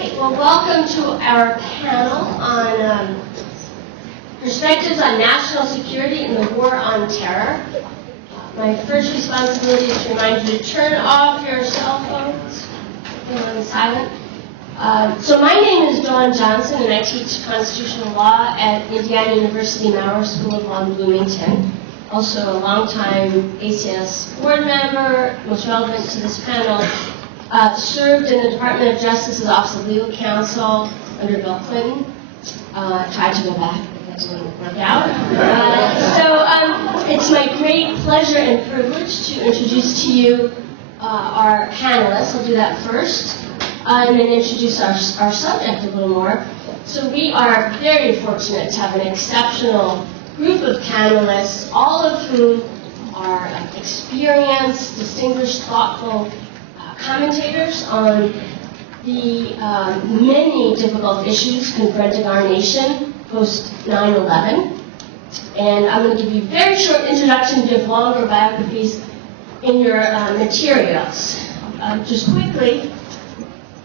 right, well, welcome to our panel on perspectives on national security and the war on terror. My first responsibility is to remind you to turn off your cell phones, put them on silent. So my name is Johnsen, and I teach constitutional law at Indiana University Maurer School of Law in Bloomington. Also a longtime ACS board member, most relevant to this panel. Served in the Department of Justice's Office of Legal Counsel under Bill Clinton. Tried to go back, but that didn't work out. So it's my great pleasure and privilege to introduce to you our panelists. I'll do that first, and then introduce our subject a little more. So we are very fortunate to have an exceptional group of panelists, all of whom are experienced, distinguished, thoughtful commentators on the many difficult issues confronting our nation post 9/11. And I'm going to give you a very short introduction, give longer biographies in your materials. Just quickly,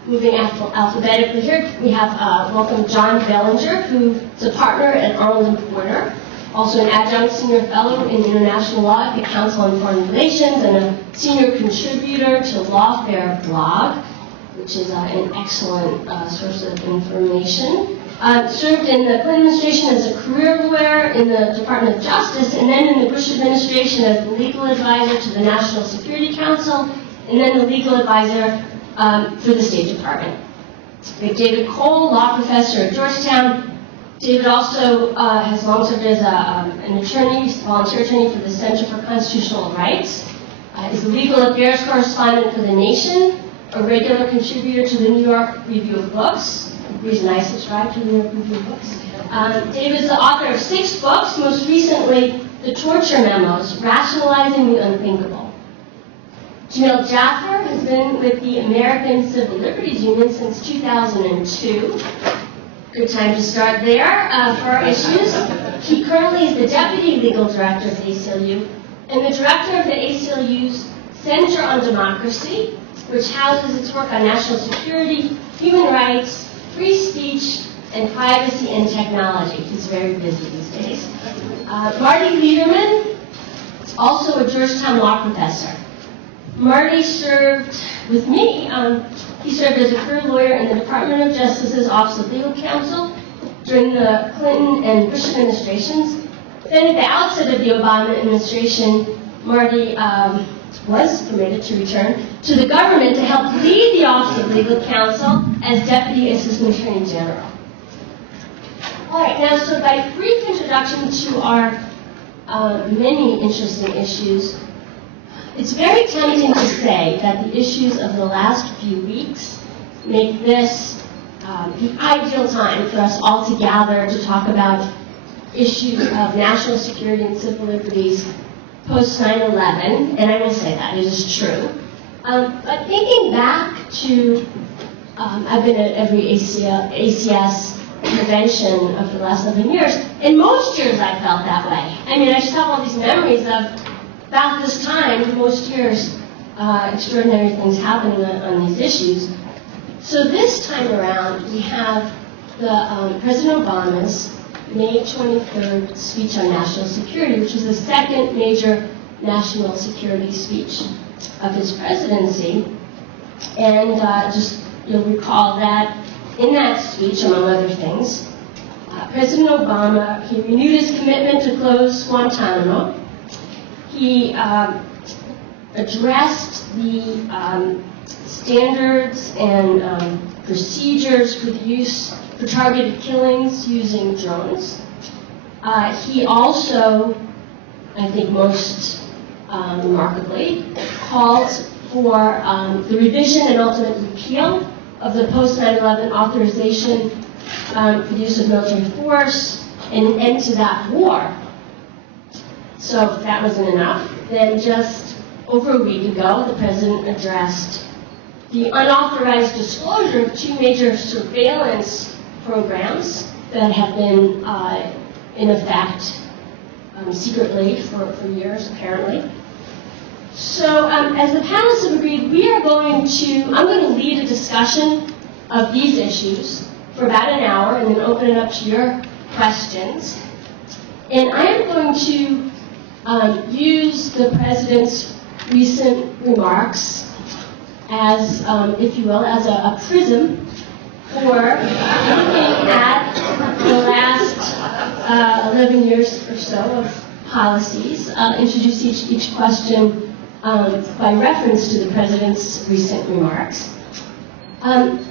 moving alphabetically here, we have welcome John Bellinger, who is a partner at Arnold & Porter, also an adjunct senior fellow in international law at the Council on Foreign Relations, and a senior contributor to Lawfare blog, which is an excellent source of information. Served in the Clinton administration as a career lawyer in the Department of Justice, and then in the Bush administration as the legal advisor to the National Security Council, and then the legal advisor for the State Department. We have David Cole, law professor at Georgetown. David also has long served as an attorney, volunteer attorney for the Center for Constitutional Rights. Is a legal affairs correspondent for The Nation, a regular contributor to the New York Review of Books. The reason I subscribe to the New York Review of Books. David is the author of 6 books, most recently, The Torture Memos, Rationalizing the Unthinkable. Jameel Jaffer has been with the American Civil Liberties Union since 2002. Good time to start there for our issues. He currently is the Deputy Legal Director of the ACLU and the Director of the ACLU's Center on Democracy, which houses its work on national security, human rights, free speech, and privacy and technology. He's very busy these days. Marty Lederman, also a Georgetown law professor. Marty served with me. He served as a career lawyer in the Department of Justice's Office of Legal Counsel during the Clinton and Bush administrations. Then at the outset of the Obama administration, Marty was permitted to return to the government to help lead the Office of Legal Counsel as Deputy Assistant Attorney General. All right, now, so by brief introduction to our many interesting issues, it's very tempting to say that the issues of the last few weeks make this the ideal time for us all to gather to talk about issues of national security and civil liberties post 9/11, and I will say that, it is true. But thinking back to, I've been at every ACS convention of the last 11 years, and most years I felt that way. I mean, I just have all these memories of about this time, most years, extraordinary things happening on these issues. So this time around, we have the President Obama's May 23rd speech on national security, which was the second major national security speech of his presidency. And just you'll recall that in that speech, among other things, President Obama, he renewed his commitment to close Guantanamo. He addressed the standards and procedures for the use for targeted killings using drones. He also, I think most remarkably, called for the revision and ultimate repeal of the post 9/11 authorization for the use of military force and an end to that war. So if that wasn't enough, then just over a week ago, the president addressed the unauthorized disclosure of 2 major surveillance programs that have been in effect secretly for years, apparently. So as the panelists have agreed, I'm going to lead a discussion of these issues for about an hour and then open it up to your questions. And I am going to use the President's recent remarks as, if you will, as a prism for looking at the last 11 years or so of policies. I'll introduce each question by reference to the President's recent remarks.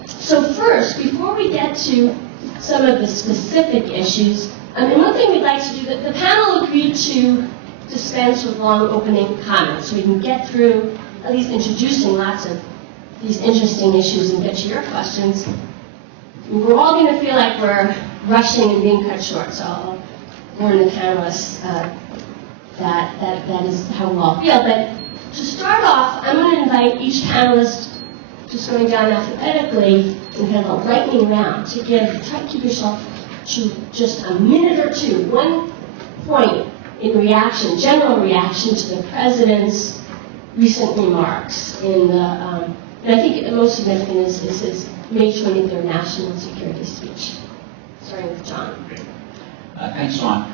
So first, before we get to some of the specific issues, and one thing we'd like to do, the panel agreed to dispense with long opening comments so we can get through at least introducing lots of these interesting issues and get to your questions. We're all going to feel like we're rushing and being cut short, so I'll warn the panelists that is how we all feel. But to start off, I'm going to invite each panelist, just going down alphabetically, in kind of a lightning round, to try to keep yourself to just a minute or two, 1 point in reaction, general reaction to the President's recent remarks in the, and I think the most significant is his May 23rd national security speech. Starting with John. Thanks, Dawn.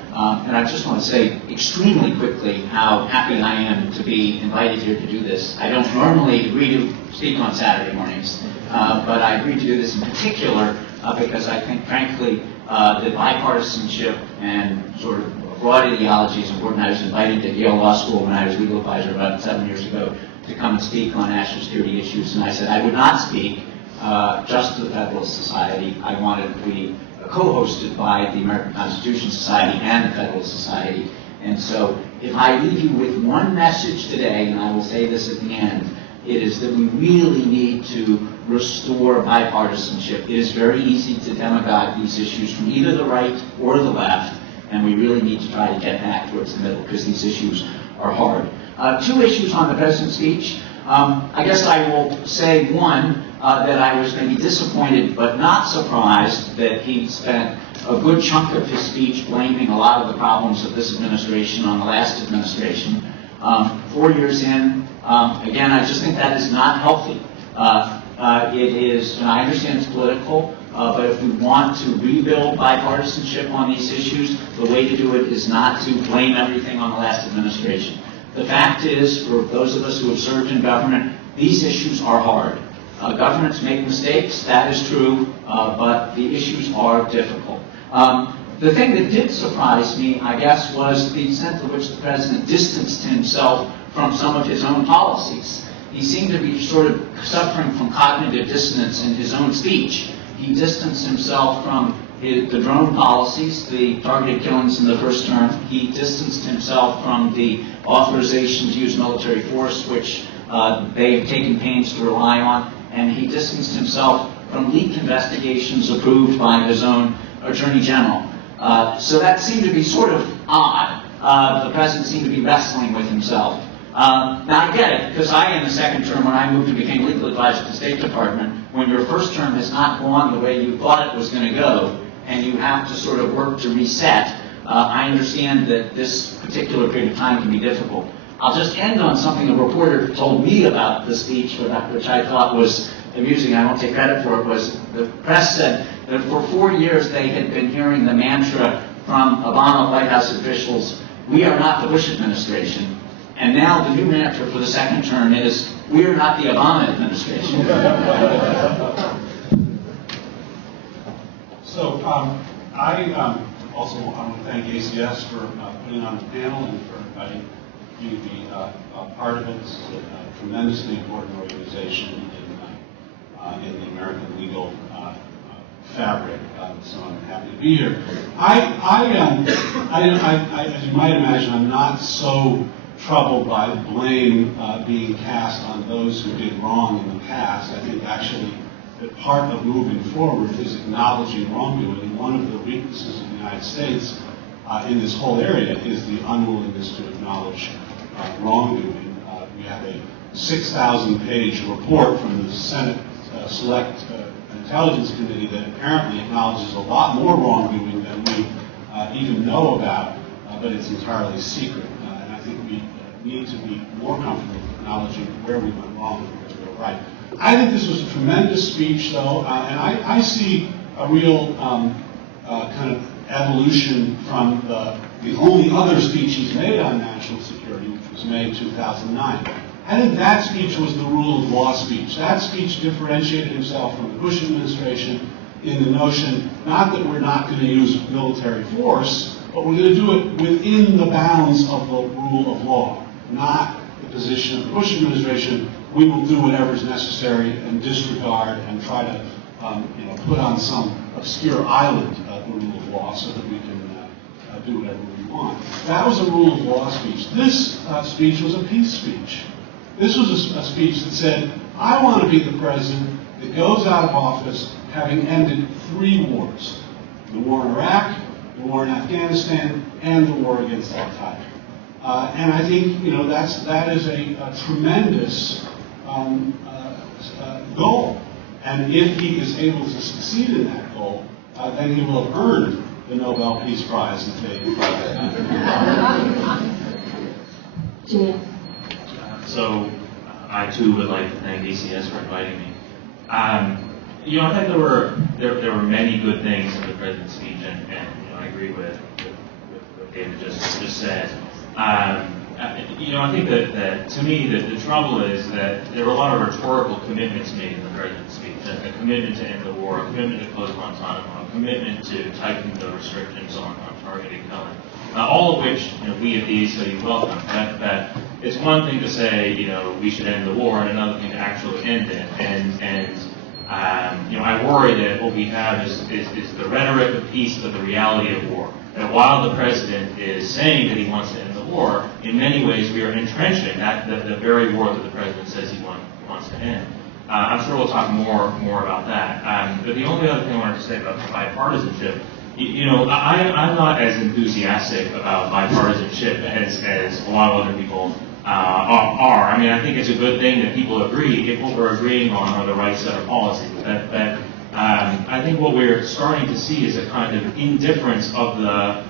And I just want to say extremely quickly how happy I am to be invited here to do this. I don't normally agree to speak on Saturday mornings, but I agreed to do this in particular because I think, frankly, the bipartisanship and sort of broad ideology is important. I was invited to Yale Law School when I was legal advisor about 7 years ago to come and speak on national security issues, and I said I would not speak just to the Federalist Society. I wanted to be co-hosted by the American Constitution Society and the Federalist Society. And so if I leave you with one message today, and I will say this at the end, it is that we really need to restore bipartisanship. It is very easy to demagogue these issues from either the right or the left, and we really need to try to get back towards the middle because these issues are hard. 2 issues on the President's speech. I guess I will say one, that I was maybe disappointed but not surprised that he spent a good chunk of his speech blaming a lot of the problems of this administration on the last administration. 4 years in, again, I just think that is not healthy. It is, and I understand it's political, but if we want to rebuild bipartisanship on these issues, the way to do it is not to blame everything on the last administration. The fact is, for those of us who have served in government, these issues are hard. Governments make mistakes, that is true, but the issues are difficult. The thing that did surprise me, I guess, was the extent to which the President distanced himself from some of his own policies. He seemed to be sort of suffering from cognitive dissonance in his own speech. He distanced himself from the drone policies, the targeted killings in the first term. He distanced himself from the authorization to use military force, which they have taken pains to rely on. And he distanced himself from leaked investigations approved by his own Attorney General. So that seemed to be sort of odd. The President seemed to be wrestling with himself. Now I get it, because I, in the second term, when I moved and became legal advisor to the State Department, when your first term has not gone the way you thought it was going to go, and you have to sort of work to reset, I understand that this particular period of time can be difficult. I'll just end on something a reporter told me about the speech, which I thought was amusing. I won't take credit for it. Was the press said that for 4 years they had been hearing the mantra from Obama White House officials, "We are not the Bush administration." And now the new mantra for the second term is, "We are not the Obama administration." So I also want to thank ACS for putting on the panel and for inviting me to be a part of it. It's a tremendously important organization in the American legal fabric. So I'm happy to be here. As you might imagine, I'm not so troubled by blame being cast on those who did wrong in the past. I think actually that part of moving forward is acknowledging wrongdoing. And one of the weaknesses of the United States in this whole area is the unwillingness to acknowledge wrongdoing. We have a 6,000-page report from the Senate Select Intelligence Committee that apparently acknowledges a lot more wrongdoing than we even know about, but it's entirely secret. And I think we need to be more comfortable acknowledging where we went wrong and where we were right. I think this was a tremendous speech, though, and I see a real kind of evolution from the only other speech he's made on national security, which was made in 2009. I think that speech was the rule of law speech. That speech differentiated himself from the Bush administration in the notion, not that we're not going to use military force, but we're going to do it within the bounds of the rule of law, not the position of the Bush administration. We will do whatever is necessary and disregard and try to put on some obscure island the rule of law so that we can do whatever we want. That was a rule of law speech. This speech was a peace speech. This was a speech that said, I want to be the president that goes out of office having ended 3 wars. The war in Iraq, the war in Afghanistan, and the war against Al-Qaeda. And I think that is a tremendous goal. And if he is able to succeed in that goal, then he will have earned the Nobel Peace Prize that they Jameel. So I too would like to thank ACS for inviting me. I think there were many good things in the president's speech, and I agree with what David just said. I think that to me the trouble is that there were a lot of rhetorical commitments made in the president's speech. A commitment to end the war, a commitment to close Guantanamo, a commitment to tighten the restrictions on targeting felons. All of which we at the ACLU welcome. That it's one thing to say we should end the war, and another thing to actually end it. And I worry that what we have is the rhetoric of peace, but the reality of war. That while the president is saying that he wants to end the war, in many ways we are entrenching the very war that the president says he wants to end. I'm sure we'll talk more about that. But the only other thing I wanted to say about bipartisanship, I'm not as enthusiastic about bipartisanship as a lot of other people are. I mean, I think it's a good thing that people agree if what we're agreeing on are the right set of policies. I think what we're starting to see is a kind of indifference of the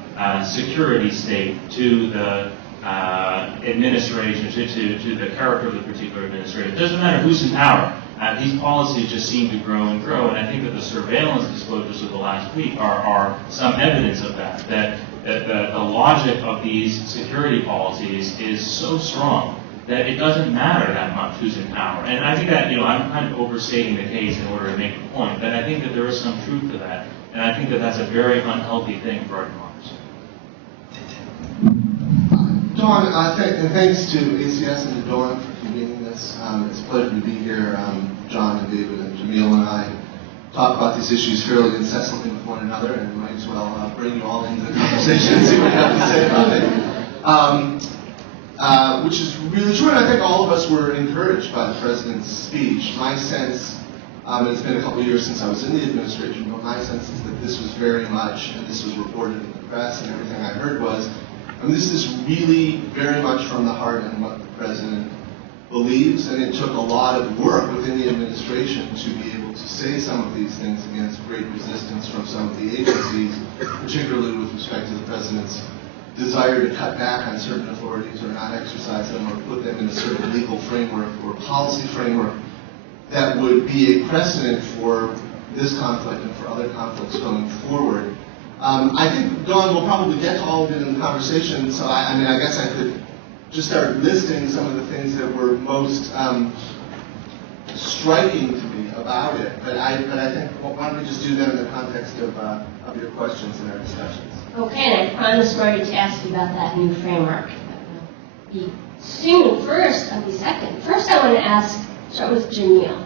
security state to the administration, to the character of the particular administration. It doesn't matter who's in power. These policies just seem to grow and grow, and I think that the surveillance disclosures of the last week are some evidence of that. That the logic of these security policies is so strong that it doesn't matter that much who's in power. And I think that, I'm kind of overstating the case in order to make the point, but I think that there is some truth to that, and I think that that's a very unhealthy thing for our democracy. Dawn, thanks to ACS and to Dawn for convening this. It's a pleasure to be here. John and David and Jameel and I talk about these issues fairly incessantly with one another, and might as well bring you all into the conversation and see what you have to say about it. Which is really true, and I think all of us were encouraged by the president's speech. My sense, and it's been a couple of years since I was in the administration, but my sense is that this was very much, and this was reported in the press, and everything I heard was, this is really very much from the heart and what the president believes, and it took a lot of work within the administration to be able to say some of these things against great resistance from some of the agencies, particularly with respect to the president's desire to cut back on certain authorities or not exercise them or put them in a certain legal framework or policy framework that would be a precedent for this conflict and for other conflicts going forward. I think, Dawn, we'll probably get to all of it in the conversation, so I guess I could just start listing some of the things that were most striking to me about it. But I think, why don't we just do that in the context of your questions and our discussions. Okay, and I promised Marty to ask you about that new framework. Be soon. First, I'll be second. First, I want to start with Jameel,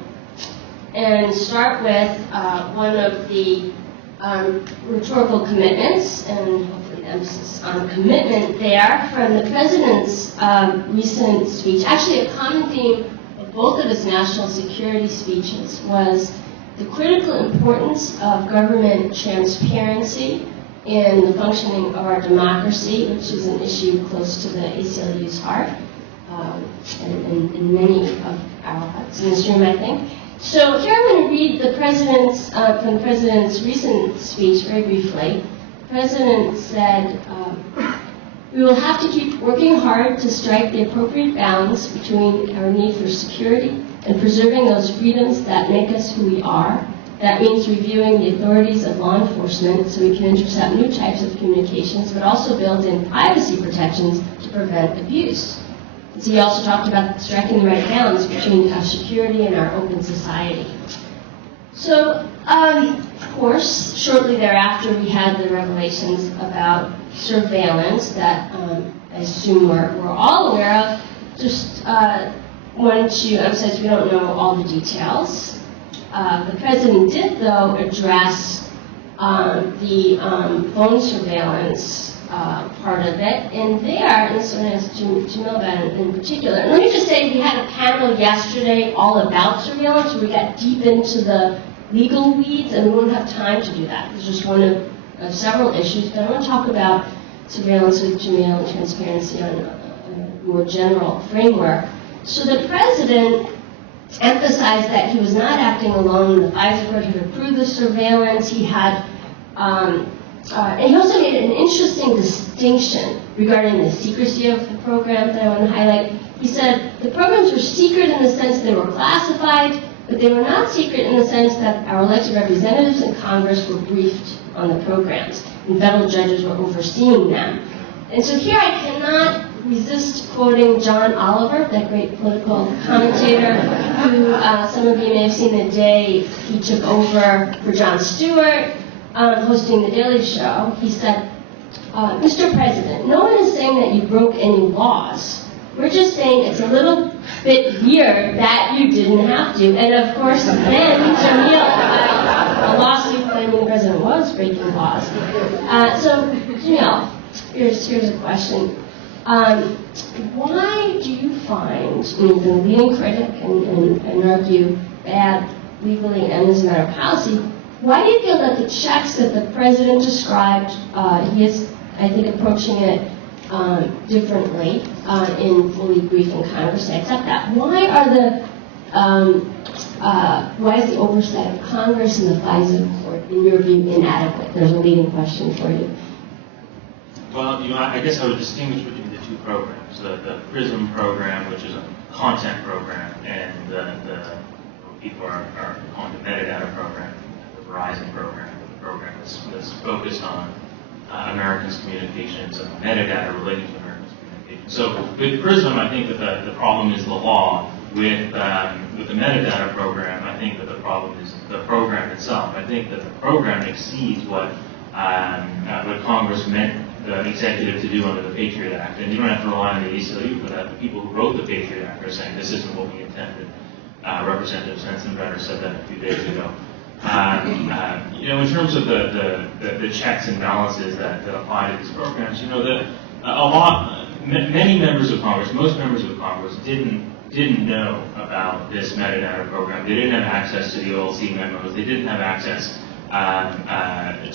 and start with one of the rhetorical commitments, and hopefully the emphasis on commitment there, from the president's recent speech. Actually, a common theme of both of his national security speeches was the critical importance of government transparency in the functioning of our democracy, which is an issue close to the ACLU's heart, and many of our hearts in this room, I think. So here I'm going to read the president's, from the president's recent speech very briefly. The president said, We will have to keep working hard to strike the appropriate balance between our need for security and preserving those freedoms that make us who we are. That means reviewing the authorities of law enforcement so we can intercept new types of communications, but also build in privacy protections to prevent abuse. So he also talked about striking the right balance between our security and our open society. So, of course, shortly thereafter, we had the revelations about surveillance that I assume we're all aware of. Just wanted to emphasize we don't know all the details. The president did, though, address the phone surveillance part of it, and there, and this one has Jameel about it in particular. And let me just say, we had a panel yesterday all about surveillance, where we got deep into the legal weeds, and we won't have time to do that. It's just one of several issues, but I want to talk about surveillance with Jameel and transparency on a more general framework. So the president emphasized that he was not acting alone. The FISA court had approved the surveillance. He had, and he also made an interesting distinction regarding the secrecy of the program that I want to highlight. He said the programs were secret in the sense they were classified, but they were not secret in the sense that our elected representatives in Congress were briefed on the programs, and federal judges were overseeing them. And so here I cannot resist quoting John Oliver, that great political commentator who some of you may have seen the day he took over for Jon Stewart, hosting The Daily Show. He said, Mr. President, no one is saying that you broke any laws. We're just saying it's a little bit weird that you didn't have to. And of course, then Jameel filed a lawsuit claiming the president was breaking laws. So, Jameel, here's a question. Why do you find, the leading critic and argue bad legally and as a matter of policy, why do you feel that the checks that the president described, he is, I think, approaching it differently in fully briefing Congress? I accept that. Why is the oversight of Congress and the FISA court, in your view, inadequate? There's a leading question for you. Well, I guess I would distinguish between the two programs. The PRISM program, which is a content program, and the people are calling the metadata program, the Verizon program, the program that's focused on Americans' communications and metadata relating to Americans' communications. So with PRISM, I think that the problem is the law. With the metadata program, I think that the problem is the program itself. I think that the program exceeds what Congress meant the executive to do under the Patriot Act. And you don't have to rely on the ACLU for that. The people who wrote the Patriot Act are saying this isn't what we intended. Representative Sensenbrenner said that a few days ago. In terms of the checks and balances that apply to these programs, many members of Congress, most members of Congress didn't know about this metadata program. They didn't have access to the OLC memos. They didn't have access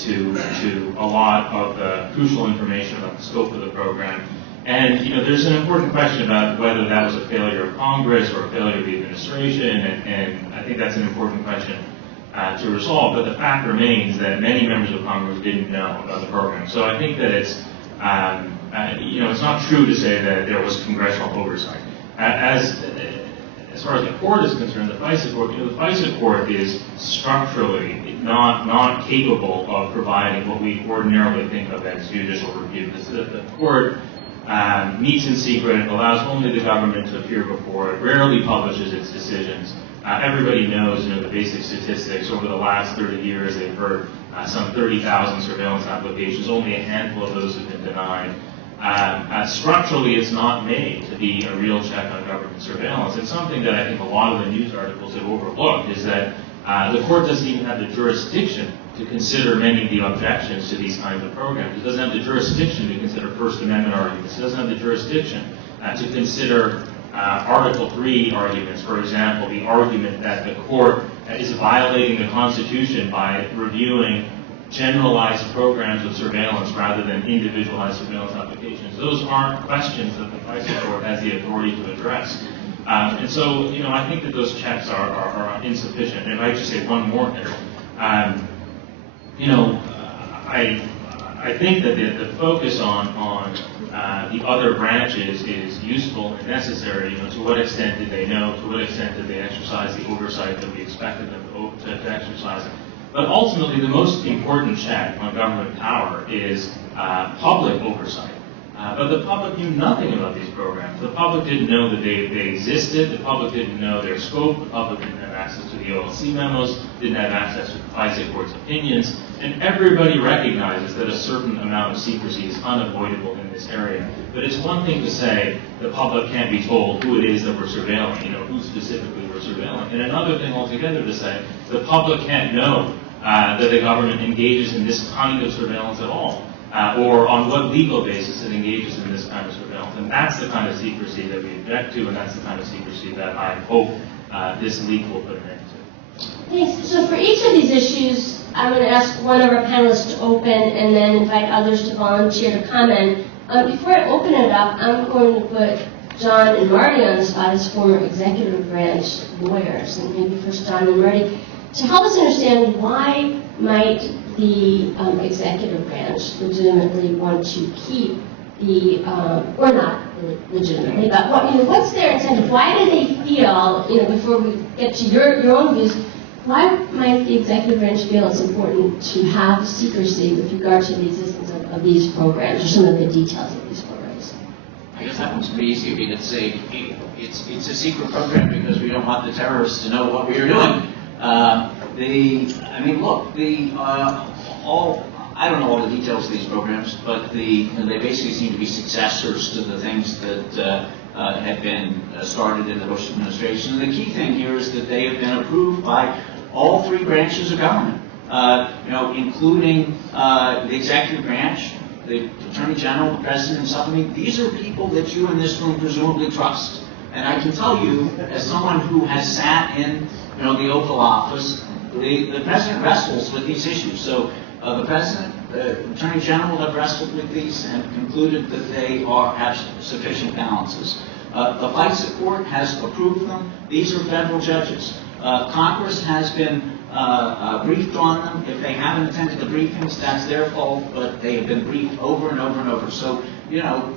to a lot of the crucial information about the scope of the program. And there's an important question about whether that was a failure of Congress or a failure of the administration, and I think that's an important question to resolve. But the fact remains that many members of Congress didn't know about the program. So I think that it's not true to say that there was congressional oversight. As far as the court is concerned, the FISA court is structurally not capable of providing what we ordinarily think of as judicial review. The court meets in secret, allows only the government to appear before it, rarely publishes its decisions. Everybody knows, the basic statistics. Over the last 30 years, they've heard some 30,000 surveillance applications. Only a handful of those have been denied. Structurally, it's not made to be a real check on government surveillance. It's something that I think a lot of the news articles have overlooked, is that the court doesn't even have the jurisdiction to consider many of the objections to these kinds of programs. It doesn't have the jurisdiction to consider First Amendment arguments. It doesn't have the jurisdiction to consider Article 3 arguments. For example, the argument that the court is violating the Constitution by reviewing generalized programs of surveillance rather than individualized surveillance applications. Those aren't questions that the FISA court has the authority to address. And so, I think that those checks are insufficient. And if I just say one more thing, I think that the focus on the other branches is useful and necessary. To what extent did they know? To what extent did they exercise the oversight that we expected them to exercise? But ultimately, the most important check on government power is public oversight. But the public knew nothing about these programs. The public didn't know that they existed. The public didn't know their scope. The public didn't have access to the OLC memos, didn't have access to the FISA court's opinions. And everybody recognizes that a certain amount of secrecy is unavoidable in this area. But it's one thing to say the public can't be told who it is that we're surveilling, who specifically we're surveilling. And another thing altogether to say the public can't know that the government engages in this kind of surveillance at all. Or on what legal basis it engages in this kind of surveillance. And that's the kind of secrecy that we object to, and that's the kind of secrecy that I hope this leak will put an end to. Thanks. So for each of these issues, I'm going to ask one of our panelists to open and then invite others to volunteer to comment. Before I open it up, I'm going to put John and Marty on the spot as former executive branch lawyers. And maybe first John and Marty, to help us understand why might the executive branch legitimately want to keep the, or not legitimately, but what's their incentive? Why do they feel, before we get to your own views, why might the executive branch feel it's important to have secrecy with regard to the existence of these programs, or some of the details of these programs? I guess that one's pretty easy. I mean, it's a secret program because we don't want the terrorists to know what we are doing. I don't know all the details of these programs, but they basically seem to be successors to the things that had been started in the Bush administration. And the key thing here is that they have been approved by all three branches of government, including the executive branch, the Attorney General, the President, and stuff. I mean, these are people that you in this room presumably trust. And I can tell you, as someone who has sat in the Oval Office, the President wrestles with these issues. So the President, the Attorney General have wrestled with these and concluded that they have sufficient balances. The FISA court has approved them. These are federal judges. Congress has been briefed on them. If they haven't attended the briefings, that's their fault, but they have been briefed over and over and over. So,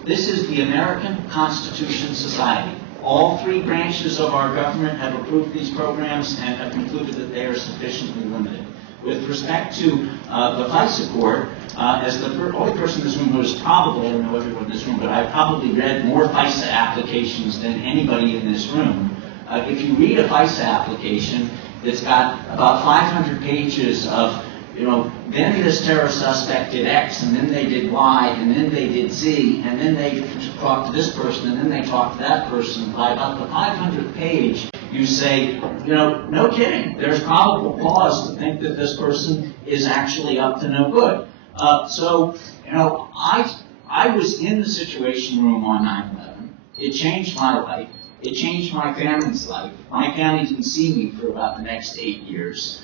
this is the American Constitution Society. All three branches of our government have approved these programs and have concluded that they are sufficiently limited. With respect to the FISA court, as the only person in this room who is probably, I don't know everyone in this room, but I've probably read more FISA applications than anybody in this room. If you read a FISA application, it's got about 500 pages of, then this terror suspect did X, and then they did Y, and then they did Z, and then they talked to this person, and then they talked to that person. By about the 500th page, you say, no kidding, there's probable cause to think that this person is actually up to no good. I was in the Situation Room on 9/11. It changed my life. It changed my family's life. My family didn't see me for about the next 8 years.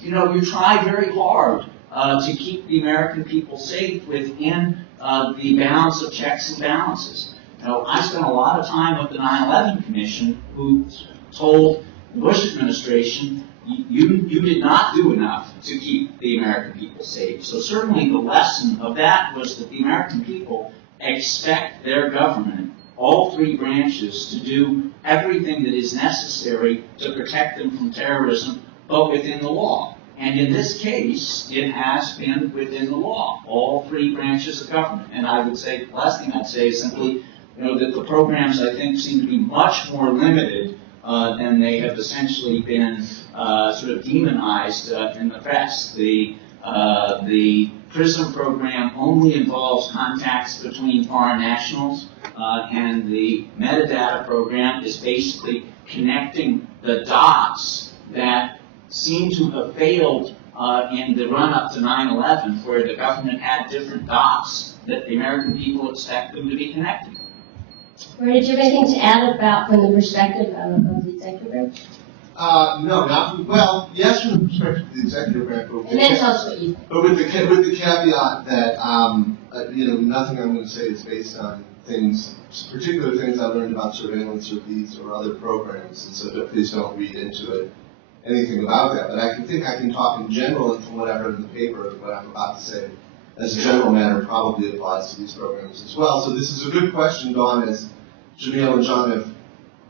You try very hard to keep the American people safe within the balance of checks and balances. I spent a lot of time with the 9/11 Commission, who told the Bush administration, you did not do enough to keep the American people safe. So certainly the lesson of that was that the American people expect their government, all three branches, to do everything that is necessary to protect them from terrorism, but within the law. And in this case, it has been within the law, all three branches of government. And I would say, the last thing I'd say is simply, that the programs, I think, seem to be much more limited than they have essentially been sort of demonized in the press. The PRISM program only involves contacts between foreign nationals, and the metadata program is basically connecting the dots that seem to have failed in the run-up to 9/11, where the government had different dots that the American people expect them to be connected. Marty, do you have anything to add about from the perspective of the executive branch? No, not yes, from the perspective of the executive branch. And then tell us what you think. But with the caveat that nothing I'm going to say is based on particular things I learned about surveillance or these or other programs, and so please don't read into it anything about that. But I can talk in general, and from what I read in the paper, what I'm about to say as a general matter, probably applies to these programs as well. So this is a good question, Dawn, as Jameel and John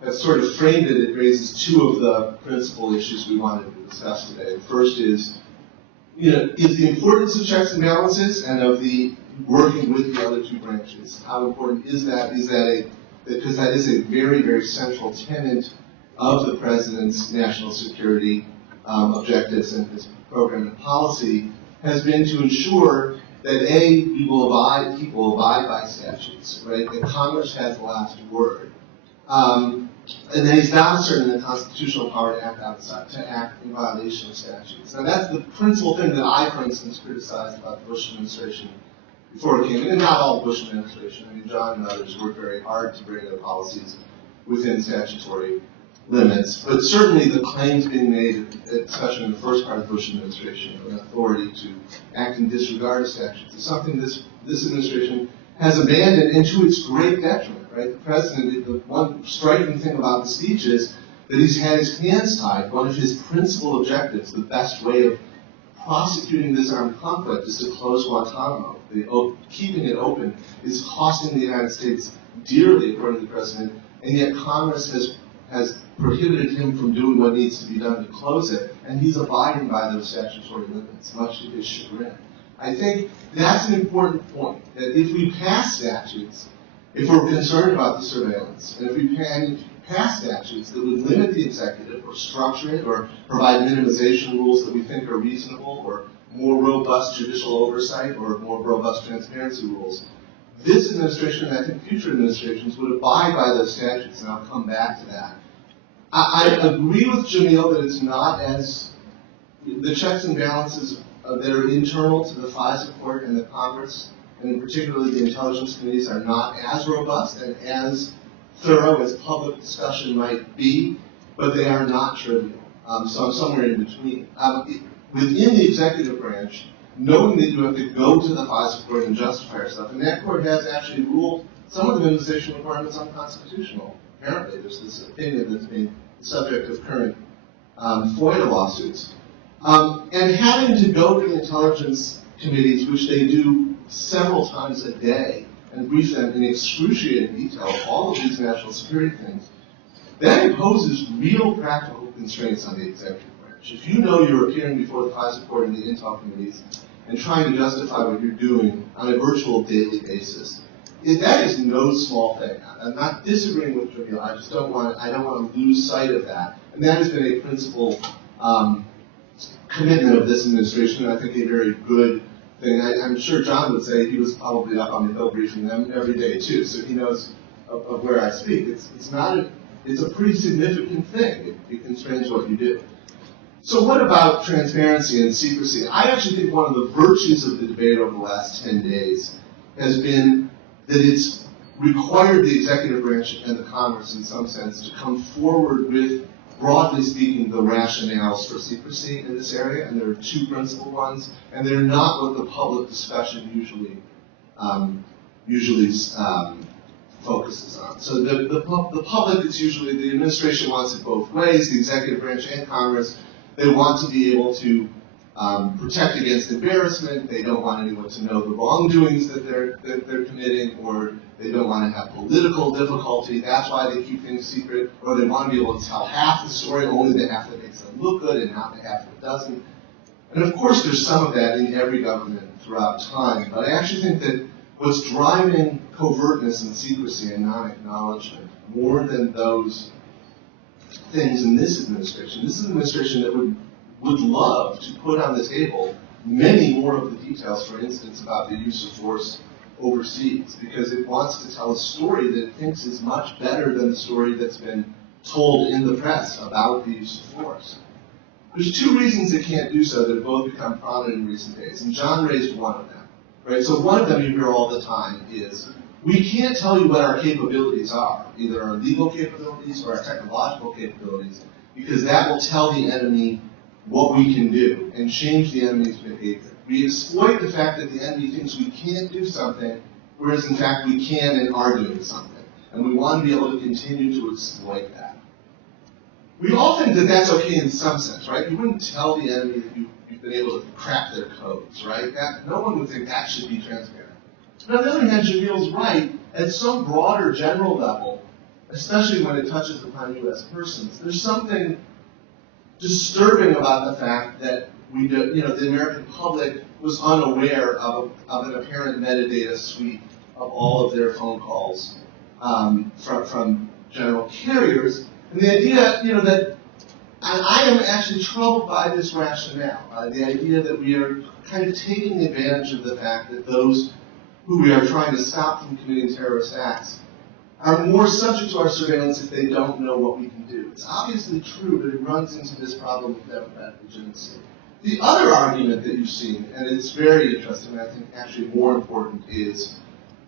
have sort of framed it. It raises two of the principal issues we wanted to discuss today. The first is, is the importance of checks and balances and of the working with the other two branches. How important is that? Because that is a very, very central tenet of the President's national security objectives and his program and policy, has been to ensure that people abide by statutes, right? That Congress has the last word. And that he's not asserting the constitutional power to act in violation of statutes. Now that's the principal thing that I, for instance, criticized about the Bush administration before it came in, and not all the Bush administration. I mean, John and others worked very hard to bring their policies within statutory limits, but certainly the claims being made, especially in the first part of the Bush administration, of an authority to act in disregard of statutes, is something this administration has abandoned, and to its great detriment, right? The President, the one striking thing about the speech is that he's had his hands tied. One of his principal objectives, the best way of prosecuting this armed conflict, is to close Guantanamo. Keeping it open is costing the United States dearly, according to the President, and yet Congress has prohibited him from doing what needs to be done to close it, and he's abiding by those statutory limits, much to his chagrin. I think that's an important point, that if we pass statutes, if we're concerned about the surveillance, and if we pass statutes that would limit the executive or structure it or provide minimization rules that we think are reasonable or more robust judicial oversight or more robust transparency rules, this administration, and I think future administrations, would abide by those statutes, and I'll come back to that. I agree with Jameel that it's not as, the checks and balances that are internal to the FISA court and the Congress, and particularly the intelligence committees, are not as robust and as thorough as public discussion might be, but they are not trivial. So I'm somewhere in between. Within the executive branch, knowing that you have to go to the FISA court and justify yourself, and that court has actually ruled some of the minimization requirements unconstitutional. Apparently, there's this opinion that's been the subject of current FOIA lawsuits. And having to go to the intelligence committees, which they do several times a day, and brief them in excruciating detail all of these national security things, that imposes real practical constraints on the executive branch. If you know you're appearing before the FISA court and the intel committees and trying to justify what you're doing on a virtual daily basis, that is no small thing. I'm not disagreeing with Jameel. I just don't want to lose sight of that. And that has been a principal commitment of this administration, and I think a very good thing. I'm sure John would say he was probably up on the Hill briefing them every day too, so he knows of where I speak. It's a pretty significant thing. It constrains what you do. So what about transparency and secrecy? I actually think one of the virtues of the debate over the last 10 days has been that it's required the executive branch and the Congress, in some sense, to come forward with, broadly speaking, the rationales for secrecy in this area, and there are two principal ones, and they're not what the public discussion usually focuses on. So the public is usually, the administration wants it both ways, the executive branch and Congress. They want to be able to protect against embarrassment. They don't want anyone to know the wrongdoings that they're committing, or they don't want to have political difficulty. That's why they keep things secret. Or they want to be able to tell half the story, only the half that makes them look good, and not the half that doesn't. And of course, there's some of that in every government throughout time. But I actually think that what's driving covertness and secrecy and non-acknowledgement more than those things in this administration. This is an administration that would love to put on the table many more of the details, for instance, about the use of force overseas, because it wants to tell a story that it thinks is much better than the story that's been told in the press about the use of force. There's two reasons it can't do so that have both become prominent in recent days, and John raised one of them. Right? So one of them you hear all the time is, we can't tell you what our capabilities are, either our legal capabilities or our technological capabilities, because that will tell the enemy what we can do and change the enemy's behavior. We exploit the fact that the enemy thinks we can't do something, whereas in fact we can and are doing something. And we want to be able to continue to exploit that. We all think that that's okay in some sense, right? You wouldn't tell the enemy that you've been able to crack their codes, right? No one would think that should be transparent. But on the other hand, Jameel's right. At some broader general level, especially when it touches upon U.S. persons, there's something disturbing about the fact that the American public was unaware of an apparent metadata suite of all of their phone calls from general carriers. And the idea, that I am actually troubled by this rationale, the idea that we are kind of taking advantage of the fact that those who we are trying to stop from committing terrorist acts are more subject to our surveillance if they don't know what we can do. It's obviously true, but it runs into this problem of democratic legitimacy. The other argument that you've seen, and it's very interesting, and I think actually more important, is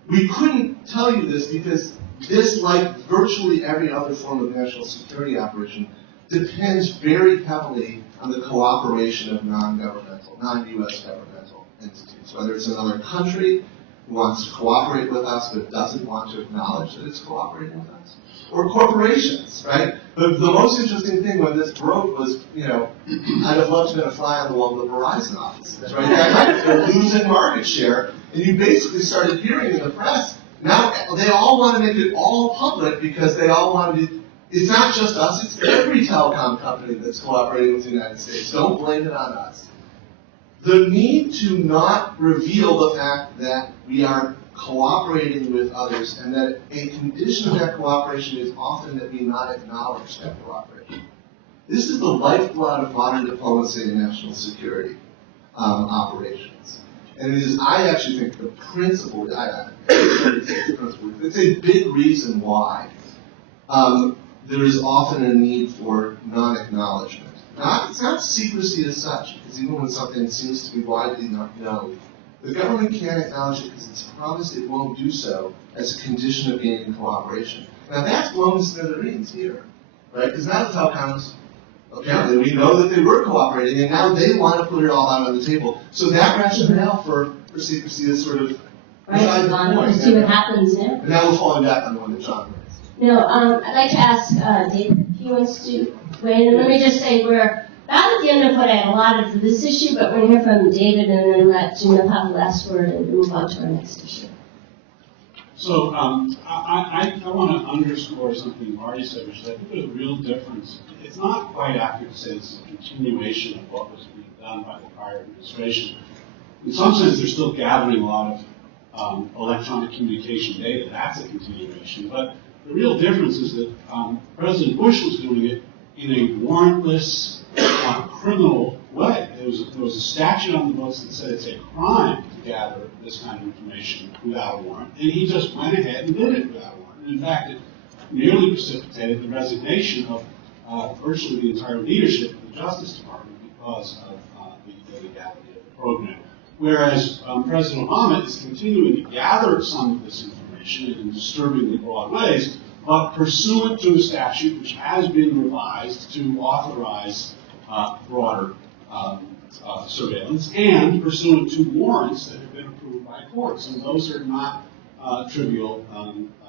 we couldn't tell you this because this, like virtually every other form of national security operation, depends very heavily on the cooperation of non-governmental, non-U.S. governmental entities, whether it's another country who wants to cooperate with us but doesn't want to acknowledge that it's cooperating with us, or corporations, right? The most interesting thing when this broke was, I'd have loved to have been a fly on the wall of the Verizon offices, right? They're losing market share, and you basically started hearing in the press, now they all want to make it all public because they all want to it's not just us, it's every telecom company that's cooperating with the United States. Don't blame it on us. The need to not reveal the fact that we are cooperating with others and that a condition of that cooperation is often that we not acknowledge that cooperation. This is the lifeblood of modern diplomacy and national security operations. And it is, I actually think, the principle, it's a big reason why there is often a need for non-acknowledgement. It's not secrecy as such, because even when something seems to be widely known, the government can't acknowledge it because it's promised it won't do so as a condition of gaining cooperation. Now that's blown to smithereens here, right? Because now the telecoms, apparently we know that they were cooperating, and now they want to put it all out on the table. So that rationale for secrecy is sort of beside the point. We'll see what happens now. And now we're falling back on the one that John raised. No, I'd like to ask David if he wants to weigh in. And let me just say we're about at the end of what I allotted for this issue, but we're going to hear from David and then let Jameel have the last word and move on to our next issue. So I want to underscore something Marty said, which is I think there's a real difference. It's not quite accurate to say it's a continuation of what was being done by the prior administration. In some sense, they're still gathering a lot of electronic communication data. That's a continuation. But the real difference is that President Bush was doing it in a warrantless, criminal way. There was a statute on the books that said it's a crime to gather this kind of information without a warrant, and he just went ahead and did it without a warrant. And in fact, it nearly precipitated the resignation of virtually the entire leadership of the Justice Department because of the illegality of the program. Whereas President Obama is continuing to gather some of this information in disturbingly broad ways, but pursuant to a statute which has been revised to authorize broader surveillance, and pursuant to warrants that have been approved by courts. And those are not trivial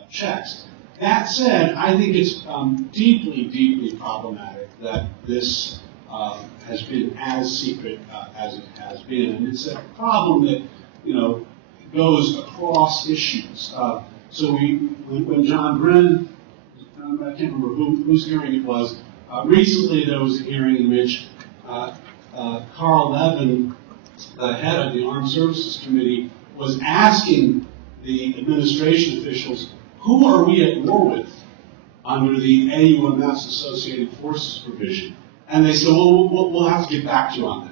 checks. That said, I think it's deeply, deeply problematic that this has been as secret as it has been. And it's a problem that, goes across issues. So when John Brennan, I can't remember whose hearing it was, recently there was a hearing in which Carl Levin, the head of the Armed Services Committee, was asking the administration officials, who are we at war with under the AUMF's Associated Forces provision? And they said, well, we'll have to get back to you on that.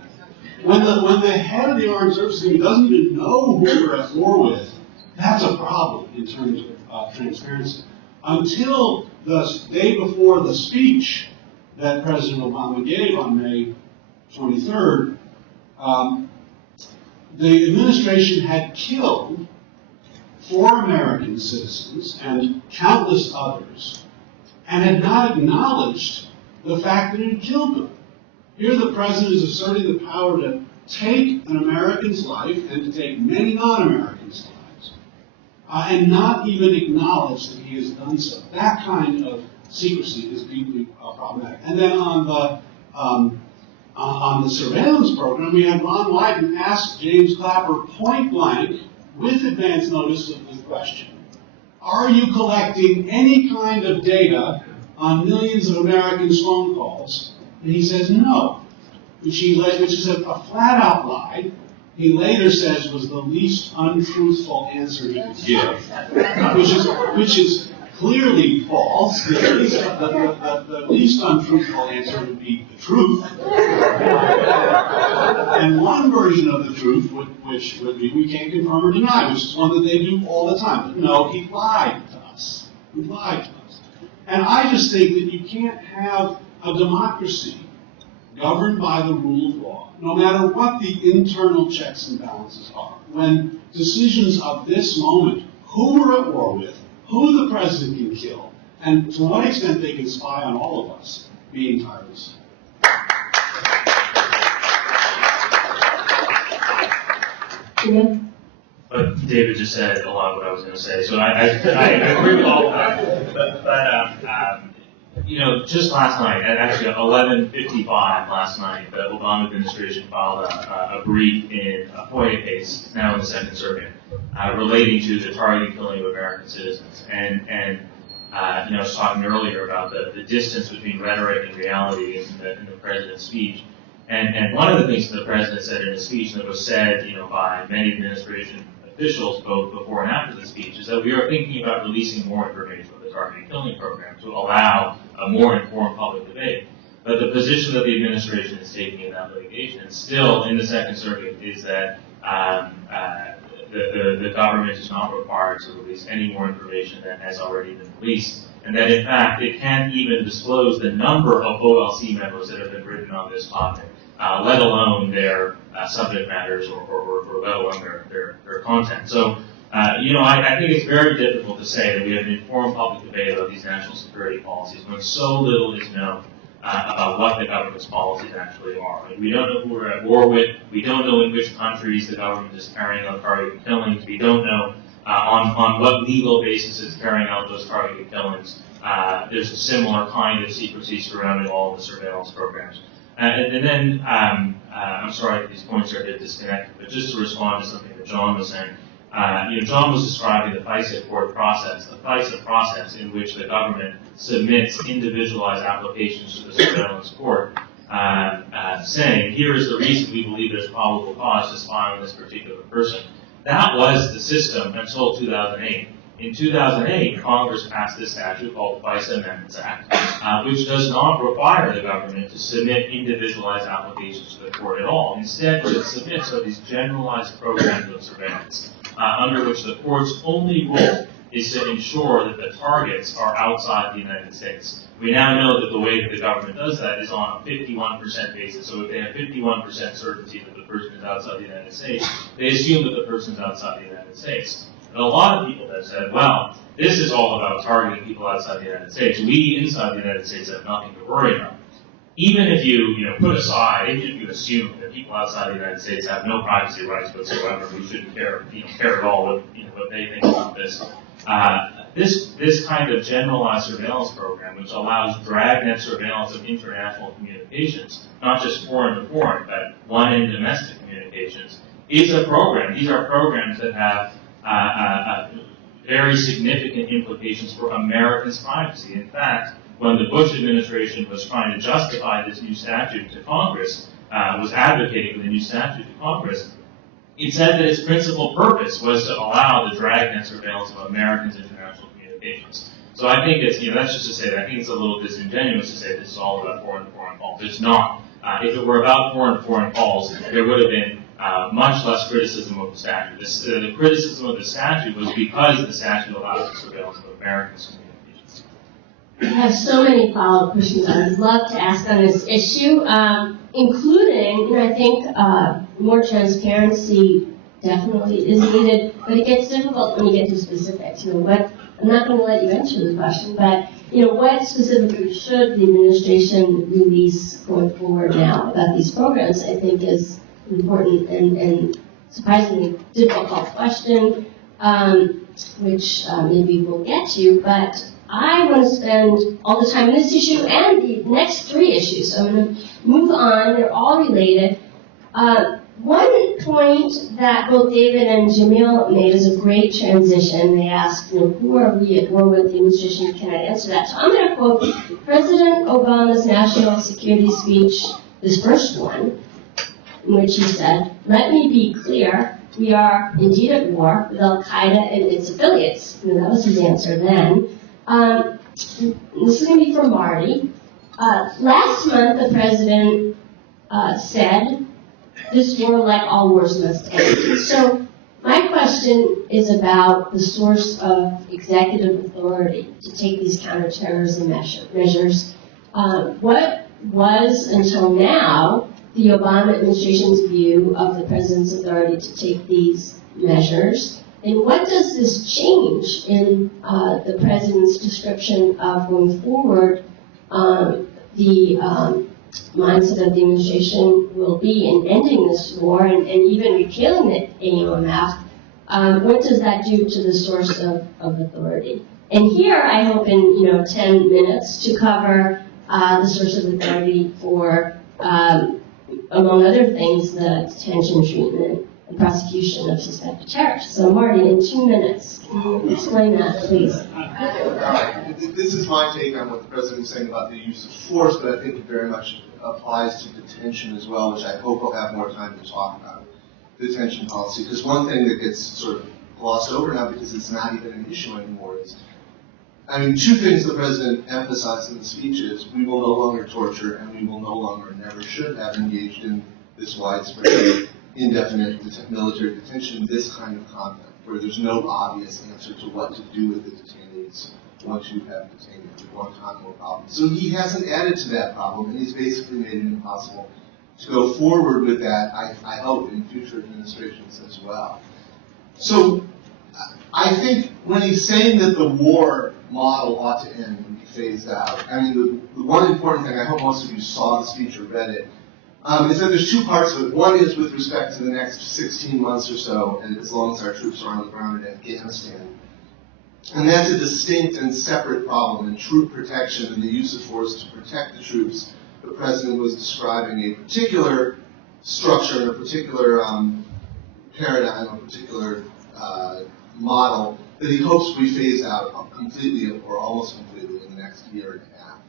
When the head of the Armed Services Committee doesn't even know who we're at war with, that's a problem in terms of transparency. Until the day before the speech that President Obama gave on May 23rd, the administration had killed 4 American citizens and countless others, and had not acknowledged the fact that it had killed them. Here the president is asserting the power to take an American's life and to take many non-Americans' lives, and not even acknowledge that he has done so. That kind of secrecy is deeply problematic. And then on the surveillance program, we had Ron Wyden ask James Clapper point blank, with advance notice of the question, are you collecting any kind of data on millions of Americans' phone calls? And he says no, which is a flat-out lie. He later says was the least untruthful answer he could give, which is clearly false. The least untruthful answer would be the truth. And one version of the truth, which would be we can't confirm or deny, which is one that they do all the time. But no, he lied to us. He lied to us. And I just think that you can't have a democracy governed by the rule of law, no matter what the internal checks and balances are, when decisions of this moment, who we're at war with, who the president can kill, and to what extent they can spy on all of us, be entirely so. But David just said a lot of what I was going to say, so I agree with all of that. But just last night, at actually 11:55 last night, the Obama administration filed a brief in a FOIA case, now in the Second Circuit, relating to the targeted killing of American citizens. And I was talking earlier about the distance between rhetoric and reality in the president's speech. And one of the things that the president said in his speech that was said, by many administration officials, both before and after the speech, is that we are thinking about releasing more information on the targeted killing program to allow a more informed public debate. But the position that the administration is taking in that litigation, still in the Second Circuit, is that the government is not required to release any more information than has already been released, and that in fact it can't even disclose the number of OLC memos that have been written on this topic, let alone their subject matters or let alone their content. So, I think it's very difficult to say that we have an informed public debate about these national security policies when so little is known about what the government's policies actually are. We don't know who we're at war with. We don't know in which countries the government is carrying out targeted killings. We don't know on what legal basis it's carrying out those targeted killings. There's a similar kind of secrecy surrounding all of the surveillance programs. And then, I'm sorry if these points are a bit disconnected, but just to respond to something that John was saying, John was describing the FISA court process, the FISA process in which the government submits individualized applications to the surveillance court, saying, here is the reason we believe there's probable cause to spy on this particular person. That was the system until 2008. In 2008, Congress passed this statute called the FISA Amendments Act, which does not require the government to submit individualized applications to the court at all. Instead, what it submits are these generalized programs of surveillance, under which the court's only role is to ensure that the targets are outside the United States. We now know that the way that the government does that is on a 51% basis. So if they have 51% certainty that the person is outside the United States, they assume that the person is outside the United States. And a lot of people have said, well, this is all about targeting people outside the United States. We inside the United States have nothing to worry about. Even if you put aside, even if you assume that people outside the United States have no privacy rights whatsoever, we shouldn't care at all what they think about this. This kind of generalized surveillance program, which allows dragnet surveillance of international communications, not just foreign to foreign, but one-end domestic communications, is a program. These are programs that have very significant implications for Americans' privacy. In fact, when the Bush administration was trying to justify this new statute to Congress, was advocating for the new statute to Congress, it said that its principal purpose was to allow the dragnet surveillance of Americans' international communications. So I think it's, that's just to say that I think it's a little disingenuous to say this is all about foreign to foreign calls. It's not. If it were about foreign to foreign calls, there would have been much less criticism of the statute. The criticism of the statute was because the statute allows the surveillance of Americans' communications. I have so many follow-up questions I would love to ask on this issue, including, I think more transparency definitely is needed, but it gets difficult when you get to specifics. I'm not going to let you answer the question, but what specifically should the administration release going forward now about these programs? I think is important and surprisingly difficult question, which maybe we'll get to. But I want to spend all the time on this issue and the next three issues. So I'm going to move on. They're all related. One point that both David and Jameel made is a great transition. They asked, who are we at war with? The administration cannot answer that. So I'm going to quote President Obama's national security speech, this first one, in which he said, "Let me be clear, we are indeed at war with Al-Qaeda and its affiliates." That was his answer then. This is going to be for Marty. Last month, the president said, "This war, like all wars, must end." So my question is about the source of executive authority to take these counterterrorism measures. What was, until now, the Obama administration's view of the president's authority to take these measures? And what does this change in the president's description of going forward? The mindset of the administration will be in ending this war and even repealing the AUMF. What does that do to the source of authority? And here I hope in 10 minutes to cover the source of authority for, among other things, the detention, treatment, and prosecution of suspected terrorists. So Marty, in 2 minutes, can you explain that, please? This is my take on what the president is saying about the use of force, but I think it very much applies to detention as well, which I hope we'll have more time to talk about. Detention policy, because one thing that gets sort of glossed over now because it's not even an issue anymore is, two things the president emphasized in the speech is we will no longer torture and we will no longer, never should have engaged in this widespread, indefinite military detention, this kind of conduct, where there's no obvious answer to what to do with the detainees once you have detained them. The Guantanamo problem. So he hasn't added to that problem, and he's basically made it impossible to go forward with that, I hope, in future administrations as well. So I think when he's saying that the war model ought to end and be phased out, the one important thing, I hope most of you saw the speech or read it, is that there's two parts of it. One is with respect to the next 16 months or so, and as long as our troops are on the ground in Afghanistan. And that's a distinct and separate problem in troop protection and the use of force to protect the troops. The president was describing a particular structure, a particular paradigm, a particular model that he hopes will be phased out completely or almost completely in the next year and a half.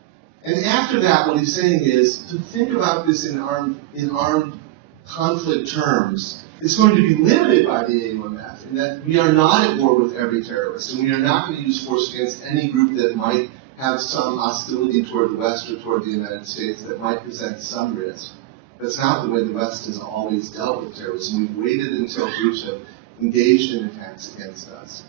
And after that, what he's saying is to think about this in armed conflict terms. It's going to be limited by the AUMF in that we are not at war with every terrorist, and we are not going to use force against any group that might have some hostility toward the West or toward the United States that might present some risk. That's not the way the West has always dealt with terrorism. We've waited until groups have engaged in attacks against us.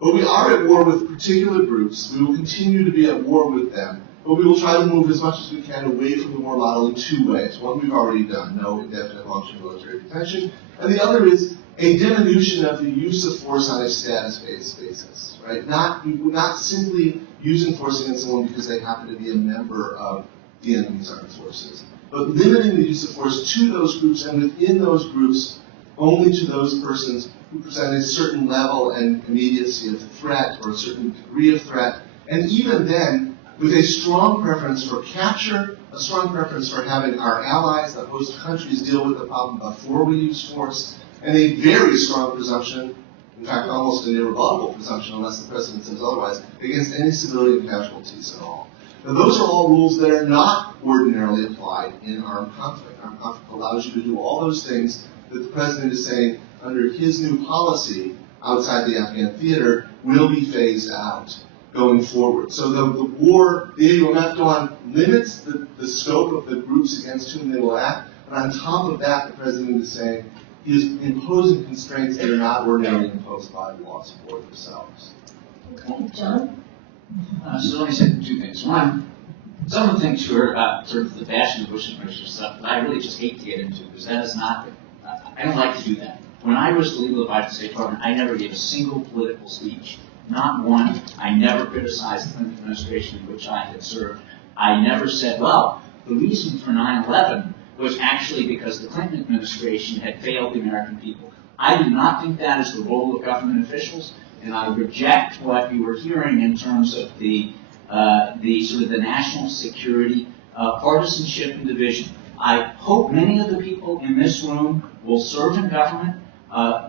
But we are at war with particular groups. We will continue to be at war with them. But we will try to move as much as we can away from the war model in two ways. One we've already done, no indefinite long-term military detention. And the other is a diminution of the use of force on a status-based basis, right? Not simply using force against someone because they happen to be a member of the enemy's armed forces, but limiting the use of force to those groups and within those groups only to those persons who present a certain level and immediacy of threat or a certain degree of threat. And even then, with a strong preference for capture, a strong preference for having our allies, the host countries, deal with the problem before we use force, and a very strong presumption, in fact, almost an irrebuttable presumption, unless the president says otherwise, against any civilian casualties at all. Now, those are all rules that are not ordinarily applied in armed conflict. Armed conflict allows you to do all those things that the president is saying, under his new policy outside the Afghan theater, will be phased out going forward. So the war, the AUMF limits the scope of the groups against whom they will act, and on top of that, the president is saying he is imposing constraints that are not ordinarily imposed by the laws of war themselves. Okay, John? So let me say two things. One, some of the things were sort of the bashing of Bush administration stuff that I really just hate to get into, because that is not, I don't like to do that. When I was the legal advisor to the State Department, I never gave a single political speech. Not one. I never criticized the Clinton administration in which I had served. I never said, well, the reason for 9/11 was actually because the Clinton administration had failed the American people. I do not think that is the role of government officials. and I reject what you were hearing in terms of the sort of the national security partisanship and division. I hope many of the people in this room will serve in government.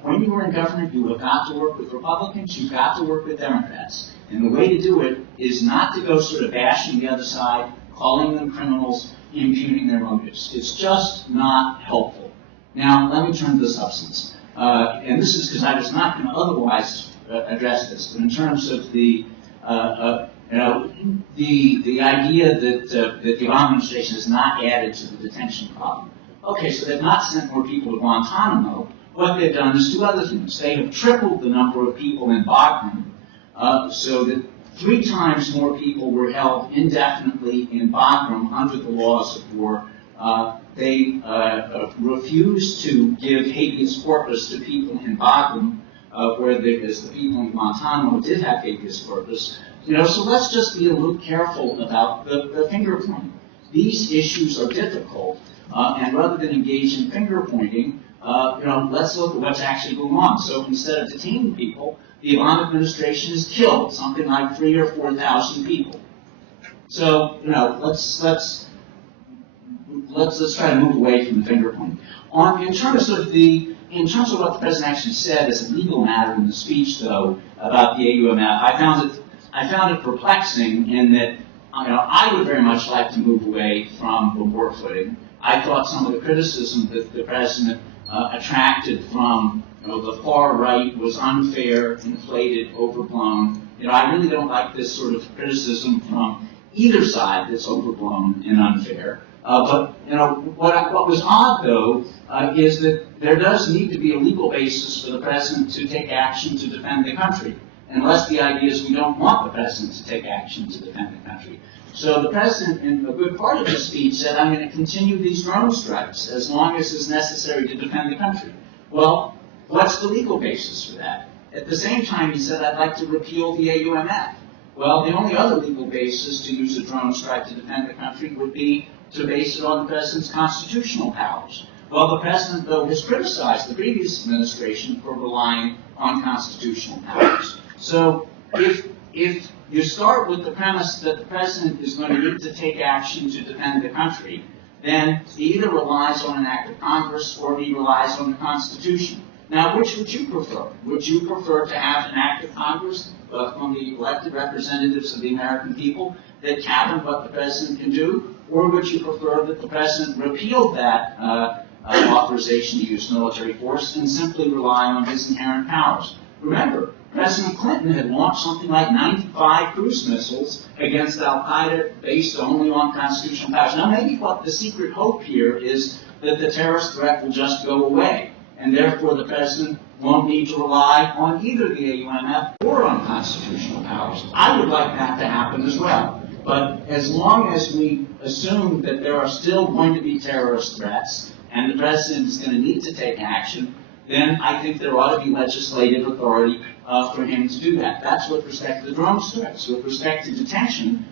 When you are in government, you have got to work with Republicans, you've got to work with Democrats. And the way to do it is not to go sort of bashing the other side, calling them criminals, impugning their motives. It's just not helpful. Now, let me turn to the substance. And this is because I was not going to otherwise address this, but in terms of the idea that the Obama administration has not added to the detention problem. Okay, so they've not sent more people to Guantanamo. What they've done is two other things. They have tripled the number of people in Bagram, so that 3 times more people were held indefinitely in Bagram under the laws of war. They refused to give habeas corpus to people in Bagram, whereas the people in Guantanamo did have habeas corpus. So let's just be a little careful about the finger pointing. These issues are difficult, and rather than engage in finger pointing, let's look at what's actually going on. So instead of detaining people, the Obama administration has killed something like 3,000 or 4,000 people. So let's try to move away from the finger pointing. In terms of what the president actually said as a legal matter in the speech, though, about the AUMF, I found it perplexing in that I would very much like to move away from the war footing. I thought some of the criticism that the president attracted from the far right was unfair, inflated, overblown. I really don't like this sort of criticism from either side that's overblown and unfair. But what was odd, though, is that there does need to be a legal basis for the president to take action to defend the country, unless the idea is we don't want the president to take action to defend the country. So the president, in a good part of his speech, said, I'm going to continue these drone strikes as long as it's necessary to defend the country. Well, what's the legal basis for that? At the same time, he said, I'd like to repeal the AUMF. Well, the only other legal basis to use a drone strike to defend the country would be to base it on the president's constitutional powers. Well, the president, though, has criticized the previous administration for relying on constitutional powers. So if you start with the premise that the president is going to need to take action to defend the country, then he either relies on an act of Congress or he relies on the Constitution. Now, which would you prefer? Would you prefer to have an act of Congress from the elected representatives of the American people that cabin what the president can do? Or would you prefer that the president repealed that authorization to use military force and simply rely on his inherent powers? Remember, President Clinton had launched something like 95 cruise missiles against al-Qaeda based only on constitutional powers. Now, maybe what the secret hope here is that the terrorist threat will just go away, and therefore the president won't need to rely on either the AUMF or on constitutional powers. I would like that to happen as well. But as long as we assume that there are still going to be terrorist threats and the president is going to need to take action, then I think there ought to be legislative authority for him to do that. That's with respect to the drone strikes. With respect to detention,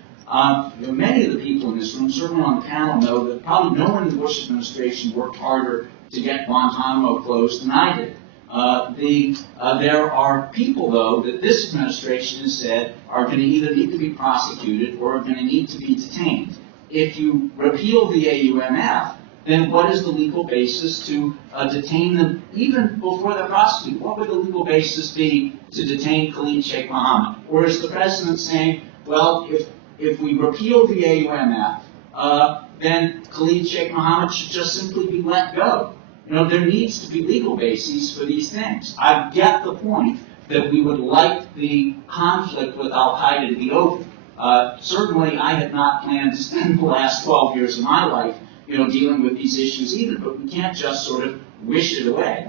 many of the people in this room, certainly on the panel, know that probably no one in the Bush administration worked harder to get Guantanamo closed than I did. There are people, though, that this administration has said are going to either need to be prosecuted or are going to need to be detained. If you repeal the AUMF, then what is the legal basis to detain them even before they're prosecuted? What would the legal basis be to detain Khalid Sheikh Mohammed? Or is the president saying, well, if we repeal the AUMF, then Khalid Sheikh Mohammed should just simply be let go? There needs to be legal bases for these things. I get the point that we would like the conflict with al-Qaeda to be over. Certainly, I had not planned to spend the last 12 years of my life dealing with these issues either, but we can't just sort of wish it away.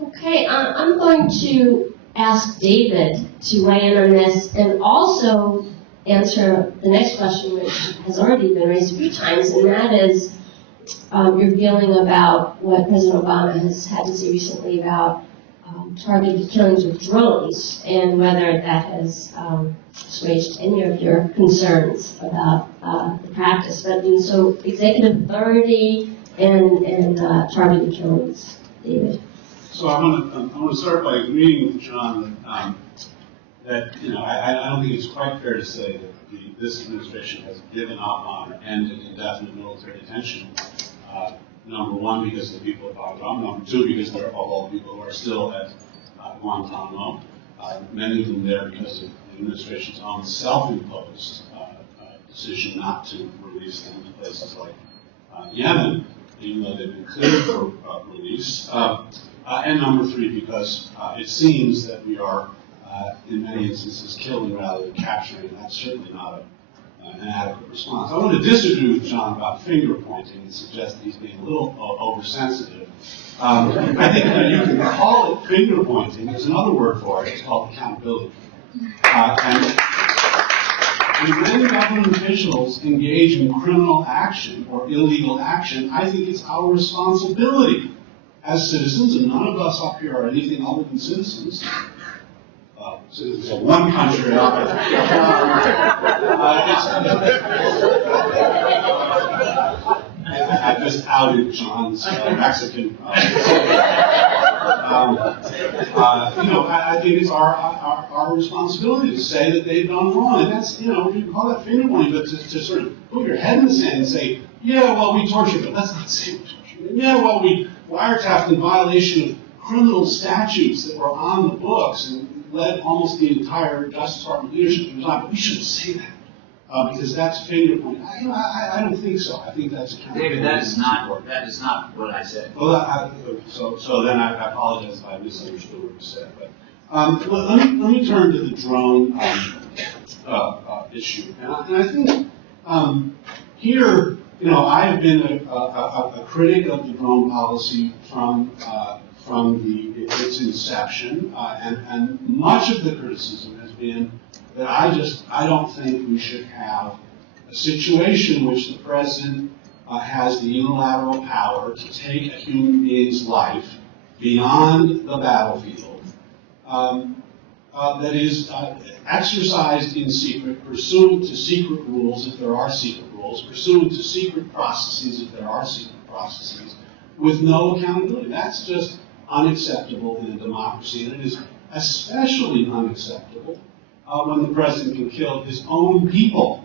Okay, I'm going to ask David to weigh in on this and also answer the next question, which has already been raised a few times, and that is your feeling about what President Obama has had to say recently about targeted killings with drones and whether that has assuaged any of your concerns about the practice. But so executive authority and targeted killings, David. So I'm going to start by agreeing with John that I don't think it's quite fair to say that this administration has given up on or ended indefinite military detention. Number one, because of the people at Guantanamo. Number two, because there are all the people who are still at Guantanamo. Many of them there because of the administration's own self-imposed decision not to release them to places like Yemen, even though they've been cleared for release. And number three, because it seems that we are, in many instances, killing rather than capturing, and that's certainly not an adequate response. I want to disagree with John about finger pointing and suggest that he's being a little oversensitive. I think you can call it finger pointing. There's another word for it. It's called accountability. And when government officials engage in criminal action or illegal action, I think it's our responsibility as citizens, and none of us up here are anything other than citizens. Citizens of one country. I just outed John's Mexican. I think it's our responsibility to say that they've done wrong, and that's you can call that finger pointing, but to sort of put your head in the sand and say, yeah, well, we tortured, but let's not say we tortured. Yeah, well, we wiretapped in violation of criminal statutes that were on the books and led almost the entire Justice Department leadership to resign, but we shouldn't say that. Because that's finger pointing. I don't think so. I think that's accountability. David, that is not what I said. Well, so then I apologize if I misunderstood what you said. But let me turn to the drone issue, and I think here, I have been a critic of the drone policy from its inception, and much of the criticism has been that I don't think we should have a situation in which the president has the unilateral power to take a human being's life beyond the battlefield that is exercised in secret, pursuant to secret rules if there are secret rules, pursuant to secret processes if there are secret processes, with no accountability. That's just unacceptable in a democracy, and it is especially unacceptable when the president can kill his own people.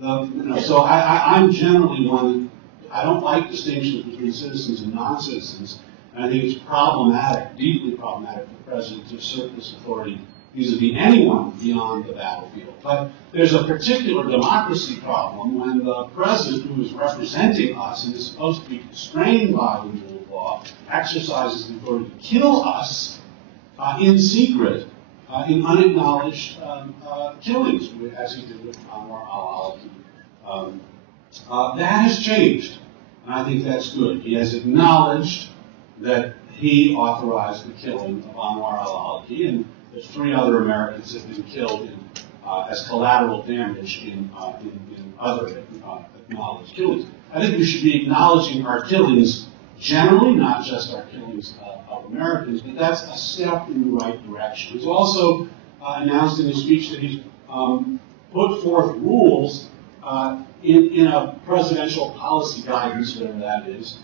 So I'm generally one, I don't like distinctions between citizens and non-citizens, and I think it's problematic, deeply problematic for the president to assert this authority vis-a-vis anyone beyond the battlefield. But there's a particular democracy problem when the president, who is representing us and is supposed to be constrained by the rule of law, exercises the authority to kill us in secret, in unacknowledged killings, as he did with Anwar al-Awlaki. That has changed, and I think that's good. He has acknowledged that he authorized the killing of Anwar al-Awlaki, and that 3 other Americans have been killed as collateral damage in other acknowledged killings. I think we should be acknowledging our killings generally, not just our killings of Americans, but that's a step in the right direction. He's also announced in his speech that he's put forth rules in a presidential policy guidance, whatever that is,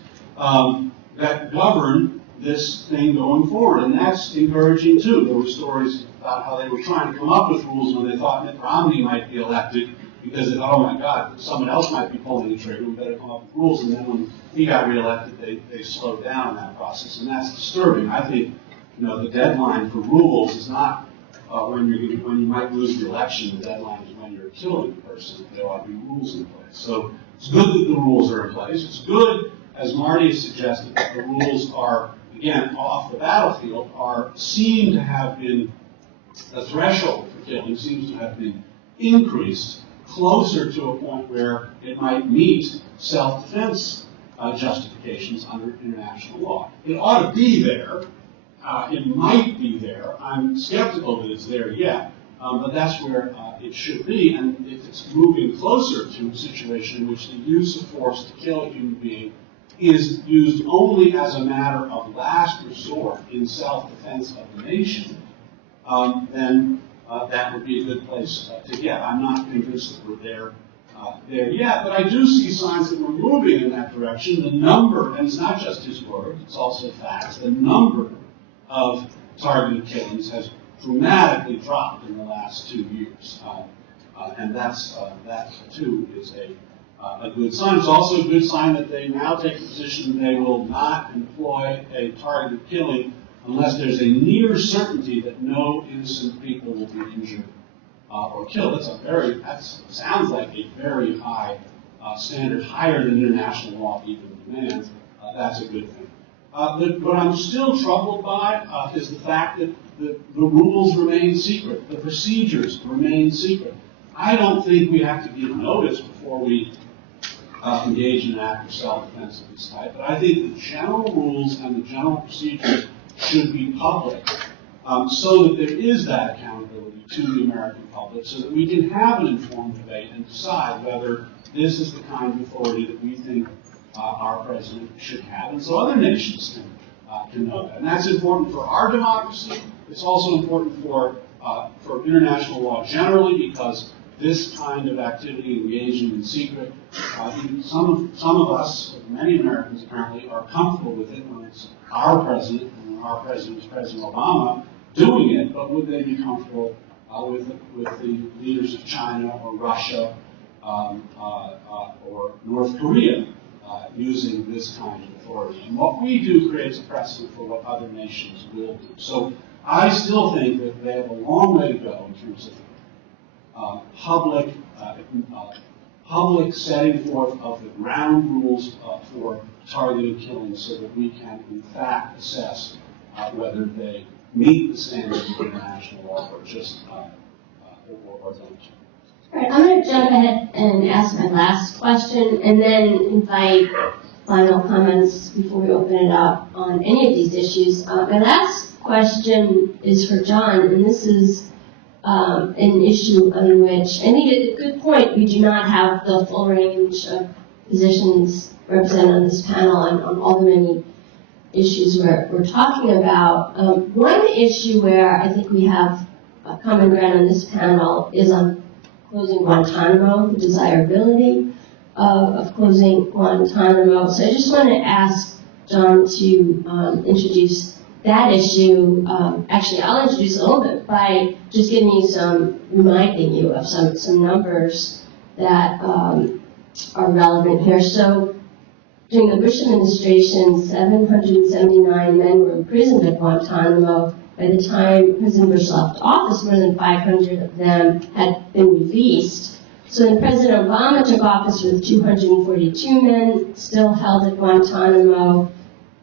that govern this thing going forward, and that's encouraging too. There were stories about how they were trying to come up with rules when they thought Mitt Romney might be elected, because they thought, oh my God, someone else might be pulling the trigger, we better come up with rules. And then when he got reelected, they slowed down that process, and that's disturbing. I think the deadline for rules is not when you might lose the election. The deadline is when you're killing a person. There ought to be rules in place. So it's good that the rules are in place. It's good, as Marty has suggested, that the rules are, again, off the battlefield, seem to have been, the threshold for killing seems to have been increased closer to a point where it might meet self-defense justifications under international law. It ought to be there. It might be there. I'm skeptical that it's there yet, but that's where it should be. And if it's moving closer to a situation in which the use of force to kill a human being is used only as a matter of last resort in self-defense of the nation, then that would be a good place to get. I'm not convinced that we're there yet, but I do see signs that we're moving in that direction. The number, and it's not just his word, it's also facts, the number of targeted killings has dramatically dropped in the last 2 years. And that too is a good sign. It's also a good sign that they now take the position they will not employ a targeted killing unless there's a near certainty that no innocent people will be injured or killed. That sounds like a very high standard, higher than international law even demands. That's a good thing. What I'm still troubled by is the fact that the rules remain secret, the procedures remain secret. I don't think we have to give notice before we engage in an act of self-defense of this type, but I think the general rules and the general procedures should be public so that there is that accountability to the American public so that we can have an informed debate and decide whether this is the kind of authority that we think our president should have, and so other nations can know that. And that's important for our democracy. It's also important for international law generally, because this kind of activity, engaging in secret, some of us, many Americans apparently, are comfortable with it when it's our president, and when our president is President Obama, doing it, but would they be comfortable with the leaders of China or Russia or North Korea using this kind of authority? And what we do creates a precedent for what other nations will do. So I still think that they have a long way to go in terms of public setting forth of the ground rules for targeted killings so that we can, in fact, assess whether they meet the standards of international law or just or don't. All right, I'm going to jump ahead and ask my last question and then invite final comments before we open it up on any of these issues. My last question is for John, and this is an issue on which I think it's a good point. We do not have the full range of positions represented on this panel on all the many issues we're talking about. One issue where I think we have a common ground on this panel is on closing Guantanamo, the desirability of closing Guantanamo. So I just want to ask John to introduce that issue. Actually, I'll introduce a little bit by just reminding you of some numbers that are relevant here. So during the Bush administration, 779 men were imprisoned at Guantanamo. By the time President Bush left office, more than 500 of them had been released. So when President Obama took office with 242 men still held at Guantanamo,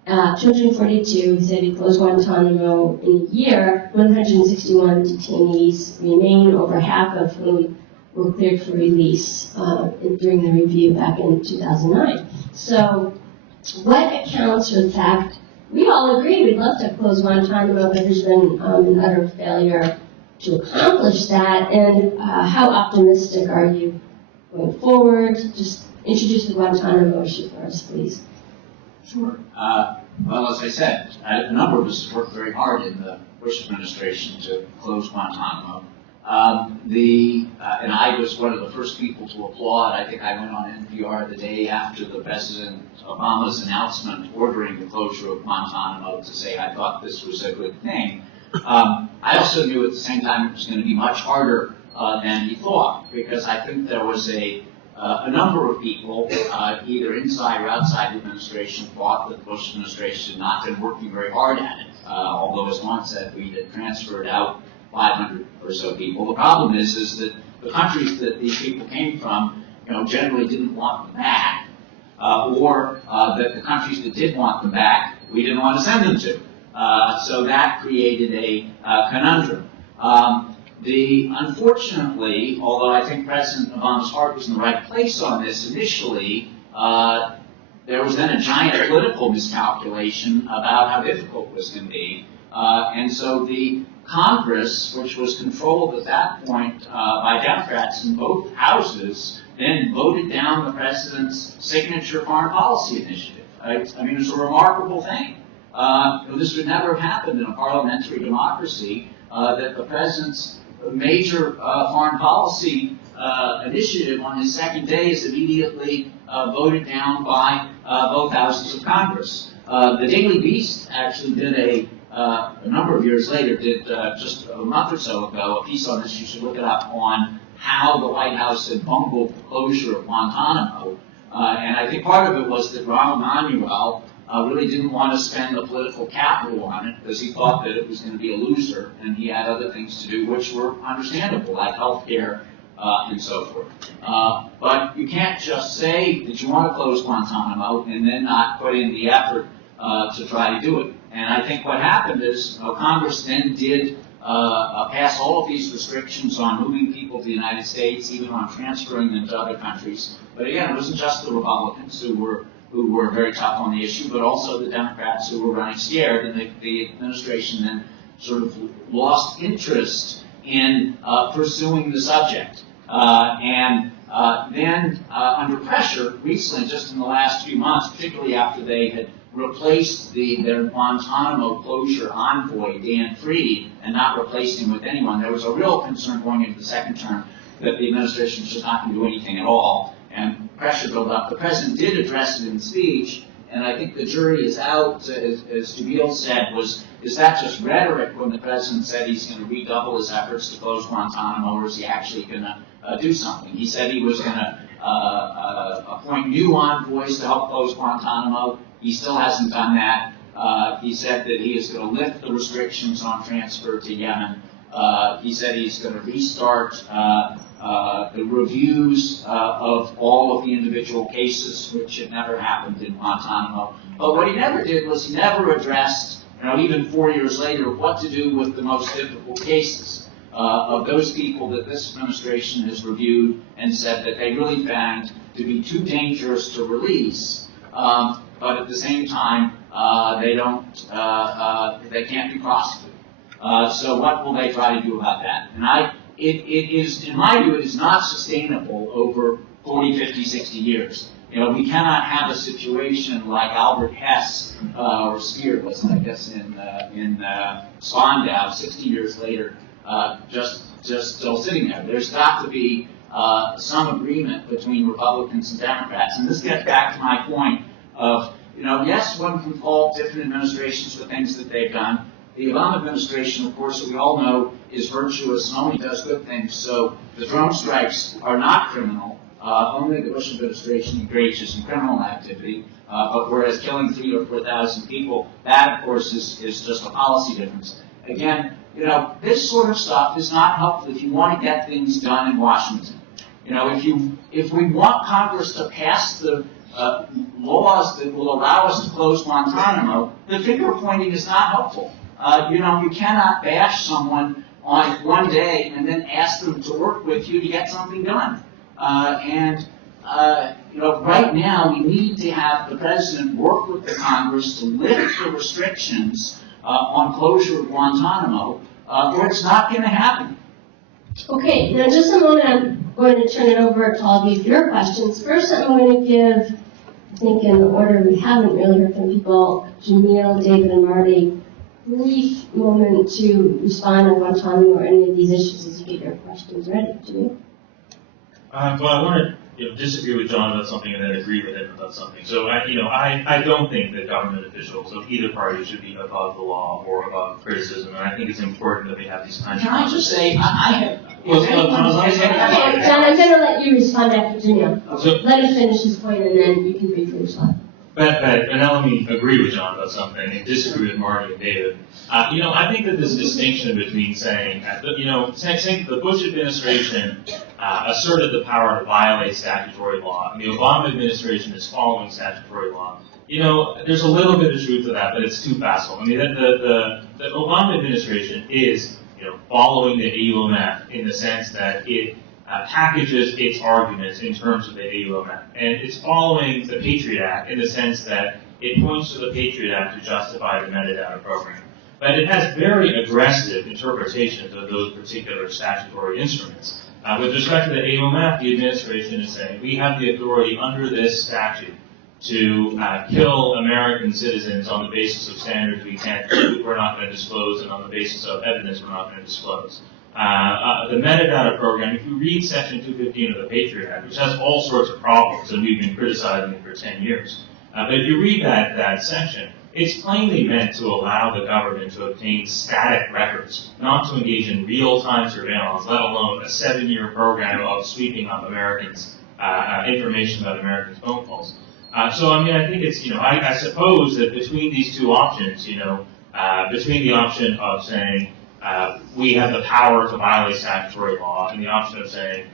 242, he said he closed Guantanamo in a year. 161 detainees remain, over half of whom were cleared for release during the review back in 2009. So what accounts for the fact, we all agree we'd love to close Guantanamo, but there's been an utter failure to accomplish that, and how optimistic are you going forward? Just introduce the Guantanamo issue for us, please. Sure. Well, as I said, a number of us worked very hard in the Bush administration to close Guantanamo. And I was one of the first people to applaud. I think I went on NPR the day after the President Obama's announcement ordering the closure of Guantanamo to say I thought this was a good thing. I also knew at the same time it was going to be much harder than he thought, because I think there was a number of people, either inside or outside the administration, thought that the Bush administration had not been working very hard at it. Although, as Juan said, we had transferred out 500 or so people. The problem is that the countries that these people came from, generally didn't want them back, or that the countries that did want them back, we didn't want to send them to. So that created a conundrum. Unfortunately, although I think President Obama's heart was in the right place on this initially, there was then a giant political miscalculation about how difficult it was going to be. And so the Congress, which was controlled at that point by Democrats in both houses, then voted down the president's signature foreign policy initiative. Right? I mean, it was a remarkable thing. This would never have happened in a parliamentary democracy, that the president's major foreign policy initiative on his second day is immediately voted down by both houses of Congress. The Daily Beast actually did a number of years later, did just a month or so ago a piece on this. You should look it up, on how the White House had bungled the closure of Guantanamo. And I think part of it was that Rahm Emanuel really didn't want to spend the political capital on it because he thought that it was going to be a loser, and he had other things to do which were understandable, like health care and so forth. But you can't just say that you want to close Guantanamo and then not put in the effort to try to do it. And I think what happened is Congress then did pass all of these restrictions on moving people to the United States, even on transferring them to other countries. But again, it wasn't just the Republicans who were very tough on the issue, but also the Democrats who were running scared, and the administration then sort of lost interest in pursuing the subject. Then under pressure, recently, just in the last few months, particularly after they had replaced their Guantanamo closure envoy, Dan Fried, and not replaced him with anyone, there was a real concern going into the second term that the administration was just not going to do anything at all, and pressure built up. The president did address it in the speech, and I think the jury is out, as Jameel said, is that just rhetoric when the president said he's going to redouble his efforts to close Guantanamo, or is he actually going to do something? He said he was going to appoint new envoys to help close Guantanamo. He still hasn't done that. He said that he is going to lift the restrictions on transfer to Yemen. He said he's going to restart the reviews of all of the individual cases, which had never happened in Guantanamo. But what he never did was he never addressed, even 4 years later, what to do with the most difficult cases of those people that this administration has reviewed and said that they really found to be too dangerous to release. But at the same time, they can't be prosecuted. So what will they try to do about that? And it is, in my view, it is not sustainable over 40, 50, 60 years. We cannot have a situation like Albert Hess or Spear was, I guess, in Spandau 60 years later, just still sitting there. There's got to be some agreement between Republicans and Democrats, and this gets back to my point of, yes, one can fault different administrations for things that they've done. The Obama administration, of course, we all know, is virtuous and only does good things. So the drone strikes are not criminal. Only the Bush administration engages in criminal activity. But whereas killing 3,000 or 4,000 people, that, of course, is just a policy difference. Again, this sort of stuff is not helpful if you want to get things done in Washington. If we want Congress to pass the laws that will allow us to close Guantanamo, the finger pointing is not helpful. You cannot bash someone on one day and then ask them to work with you to get something done. Right now we need to have the president work with the Congress to lift the restrictions on closure of Guantanamo, or it's not going to happen. Okay, now just a moment, I'm going to turn it over to all of you for your questions. First, I'm going to give, I think in the order we haven't really heard from people, Jameel, David, and Marty, brief moment to respond on Guantanamo or any of these issues as you get your questions ready. Jameel? Well, I want to disagree with John about something and then agree with him about something. So, I don't think that government officials of either party should be above the law or above criticism, and I think it's important that we have these kinds of Can I just say, I have... John, I'm going to let you respond after Jameel. So, let him finish his point and then you can briefly respond. And now let me agree with John about something and disagree with Marty and David. I think that this distinction between saying the Bush administration asserted the power to violate statutory law, and the Obama administration is following statutory law. There's a little bit of truth to that, but it's too facile. The Obama administration is, following the AUMF in the sense that it packages its arguments in terms of the AUMF. And it's following the Patriot Act in the sense that it points to the Patriot Act to justify the metadata program. But it has very aggressive interpretations of those particular statutory instruments. With respect to the AUMF, the administration is saying, we have the authority under this statute to kill American citizens on the basis of standards we're not going to disclose, and on the basis of evidence we're not going to disclose. The metadata program, if you read Section 215 of the Patriot Act, which has all sorts of problems, and we've been criticizing it for 10 years, but if you read that section, it's plainly meant to allow the government to obtain static records, not to engage in real-time surveillance, let alone a 7-year program of sweeping up Americans' information about Americans' phone calls. So, I mean, I think it's, I suppose that between these two options, between the option of saying we have the power to violate statutory law and the option of saying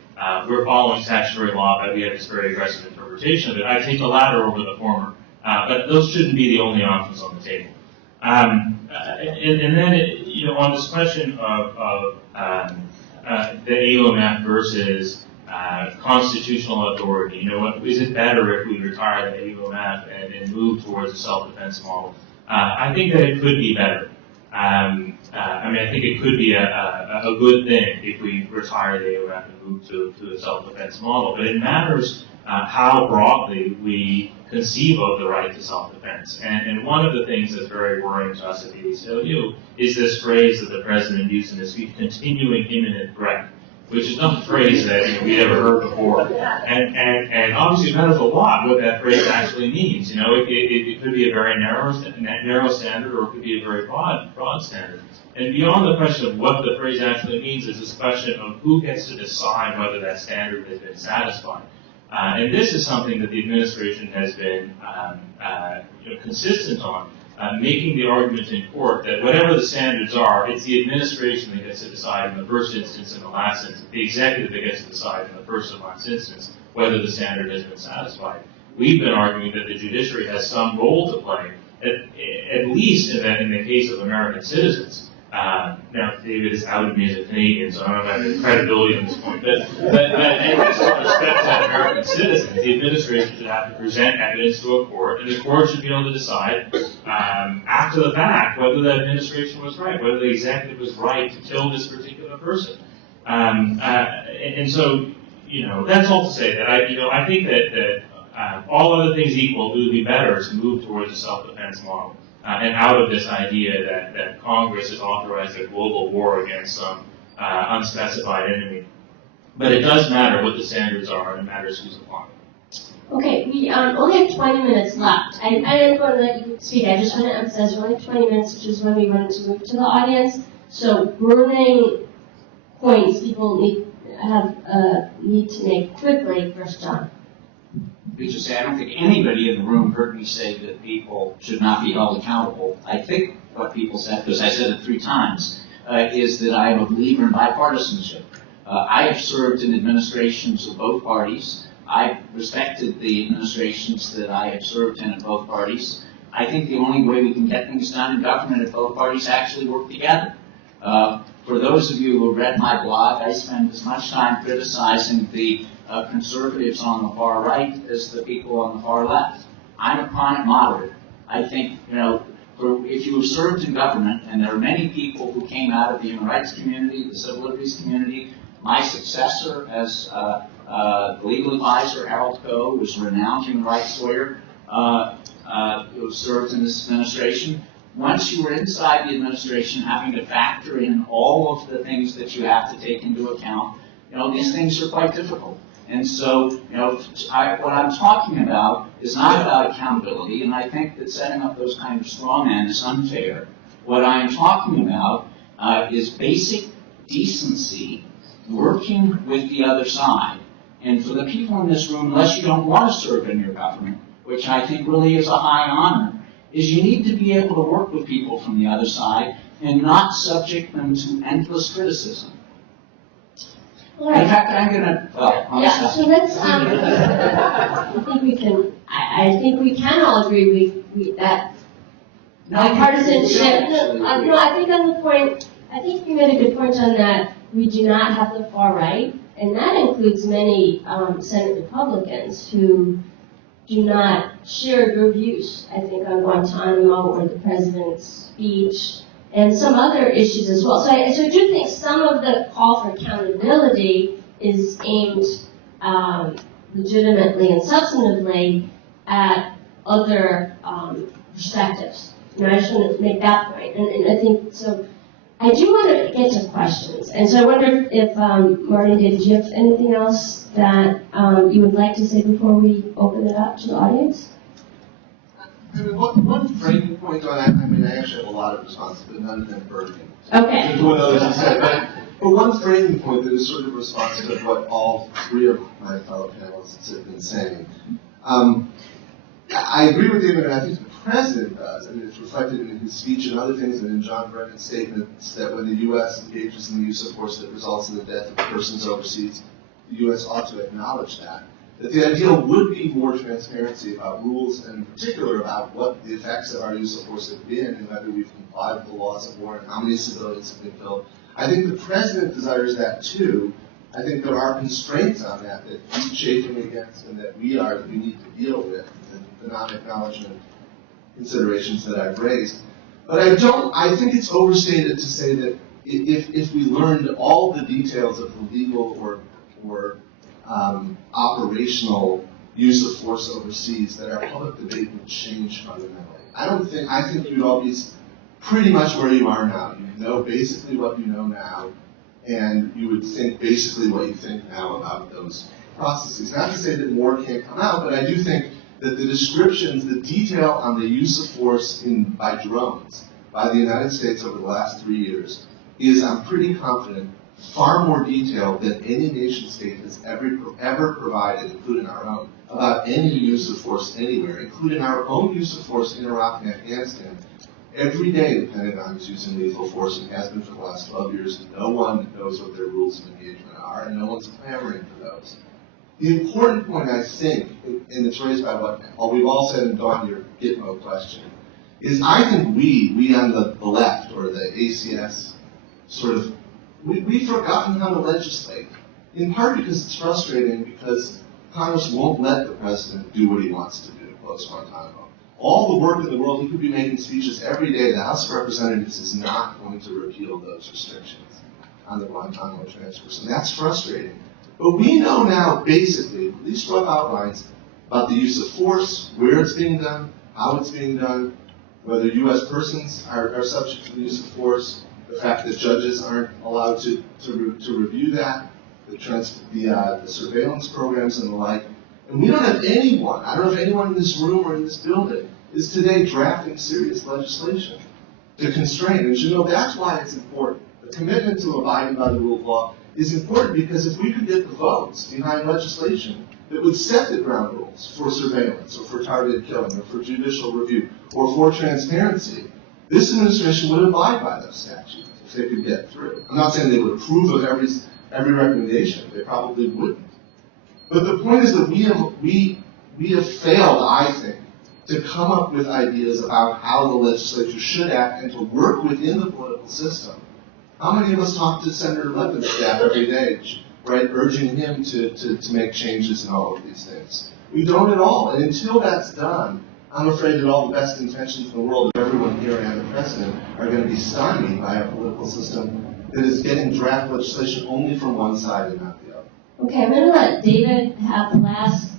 we're following statutory law but we have this very aggressive interpretation of it, I take the latter over the former. But those shouldn't be the only options on the table. And then, on this question of the AOMF versus constitutional authority, is it better if we retire the AOMF and move towards a self-defense model? I think that it could be better. I think it could be a good thing if we retire the AOMF and move to a self-defense model, but it matters how broadly we conceive of the right to self-defense. And one of the things that's very worrying to us at the ACLU is this phrase that the president used in his speech, continuing imminent threat, which is not a phrase that we'd ever heard before. And obviously it matters a lot what that phrase actually means. It could be a very narrow standard, or it could be a very broad standard. And beyond the question of what the phrase actually means is this question of who gets to decide whether that standard has been satisfied. And this is something that the administration has been consistent on, making the argument in court that whatever the standards are, it's the administration that gets to decide in the first instance and the last instance, the executive that gets to decide in the first and last instance whether the standard has been satisfied. We've been arguing that the judiciary has some role to play, at least in the case of American citizens. Now, David has outed me as a Canadian, so I don't have any credibility on this point. But in respect to American citizens, the administration should have to present evidence to a court, and the court should be able to decide after the fact whether the administration was right, whether the executive was right to kill this particular person. And so, that's all to say that I think that all other things equal, it would be better to move towards a self-defense model. And out of this idea that Congress has authorized a global war against some unspecified enemy. But it does matter what the standards are, and it matters who's applying. Okay, we only have 20 minutes left. I am going to let you speak. I just want to emphasize we're only 20 minutes, which is when we wanted to move to the audience. So burning points people need to make quickly. First, John. Let me just say, I don't think anybody in the room heard me say that people should not be held accountable. I think what people said, because I said it 3 times, is that I am a believer in bipartisanship. I have served in administrations of both parties. I've respected the administrations that I have served in both parties. I think the only way we can get things done in government if both parties actually work together. For those of you who have read my blog, I spend as much time criticizing the conservatives on the far right as the people on the far left. I'm a chronic moderate. I think, if you have served in government, and there are many people who came out of the human rights community, the civil liberties community, my successor as the legal advisor, Harold Coe, who was a renowned human rights lawyer, who served in this administration. Once you were inside the administration, having to factor in all of the things that you have to take into account, these things are quite difficult. And so, what I'm talking about is not about accountability, and I think that setting up those kind of straw men is unfair. What I'm talking about is basic decency, working with the other side. And for the people in this room, unless you don't want to serve in your government, which I think really is a high honor, is you need to be able to work with people from the other side and not subject them to endless criticism. Right. In fact, I'm going to, so let's, I think we can all agree that bipartisanship, I think on the point, I think you made a good point on that. We do not have the far right, and that includes many Senate Republicans who do not share your views, I think, on Guantanamo or the president's speech, and some other issues as well. So I do think some of the call for accountability is aimed legitimately and substantively at other perspectives. I just want to make that point. And I think, so I do want to get to questions. And so I wonder if, Martin, did you have anything else that you would like to say before we open it up to the audience? I mean, one framing point on that, I mean, I actually have a lot of responses, but none of them burn me. Okay. To what others have said, but one framing point that is sort of responsive to what all three of my fellow panelists have been saying. I agree with David, and I think the President does. I mean, it's reflected in his speech and other things, and in John Brennan's statements that when the U.S. engages in the use of force that results in the death of persons overseas, the U.S. ought to acknowledge that. That the ideal would be more transparency about rules, and in particular about what the effects of our use of force have been, and whether we've complied with the laws of war, and how many civilians have been killed. I think the President desires that too. I think there are constraints on that he's chafing against, and that we need to deal with, the non-acknowledgement considerations that I've raised. But I think it's overstated to say that if we learned all the details of the legal or operational use of force overseas, that our public debate would change fundamentally. I think you'd all be pretty much where you are now. You know basically what you know now, and you would think basically what you think now about those processes. Not to say that more can't come out, but I do think that the descriptions, the detail on the use of force by drones by the United States over the last 3 years is, I'm pretty confident, far more detailed than any nation state has ever provided, including our own, about any use of force anywhere, including our own use of force in Iraq and Afghanistan. Every day the Pentagon is using lethal force and has been for the last 12 years. No one knows what their rules of engagement are, and no one's clamoring for those. The important point, I think, and it's raised by what we've all said and Dawn, your Gitmo question, is I think we on the left, or the ACS, sort of, we've forgotten how to legislate, in part because it's frustrating, because Congress won't let the President do what he wants to do, close Guantanamo. All the work in the world, he could be making speeches every day. The House of Representatives is not going to repeal those restrictions on the Guantanamo transfers, and that's frustrating. But we know now, basically, at least rough outlines, about the use of force, where it's being done, how it's being done, whether U.S. persons are subject to the use of force, the fact that judges aren't allowed to review that, the surveillance programs and the like. And we don't have anyone, I don't know if anyone in this room or in this building, is today drafting serious legislation to constrain. And you know, that's why it's important. The commitment to abiding by the rule of law is important, because if we could get the votes behind legislation that would set the ground rules for surveillance, or for targeted killing, or for judicial review, or for transparency, this administration would abide by those statutes if they could get through. I'm not saying they would approve of every recommendation. They probably wouldn't. But the point is that we have failed, I think, to come up with ideas about how the legislature should act and to work within the political system. How many of us talk to Senator Levin's staff every day, right, urging him to make changes in all of these things? We don't at all. And until that's done, I'm afraid that all the best intentions in the world of everyone here and the President are going to be stymied by a political system that is getting draft legislation only from one side and not the other. Okay, I'm going to let David have the last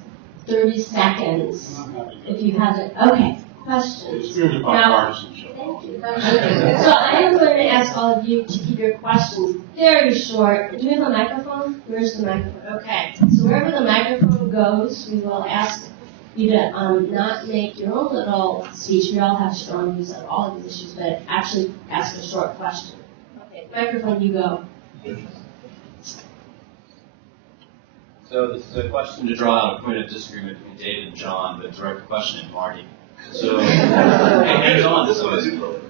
30 seconds. If you have it. Okay, questions? It's good about partisanship. Thank you. So I am going to ask all of you to keep your questions very short. Do you have a microphone? Where's the microphone? Okay. So wherever the microphone goes, we will ask you to not make your own little speech. We all have strong views on all of these issues, but actually ask a short question. Okay, microphone, you go. So this is a question to draw out a point of disagreement between David and John, but direct question at Marty. So, and John,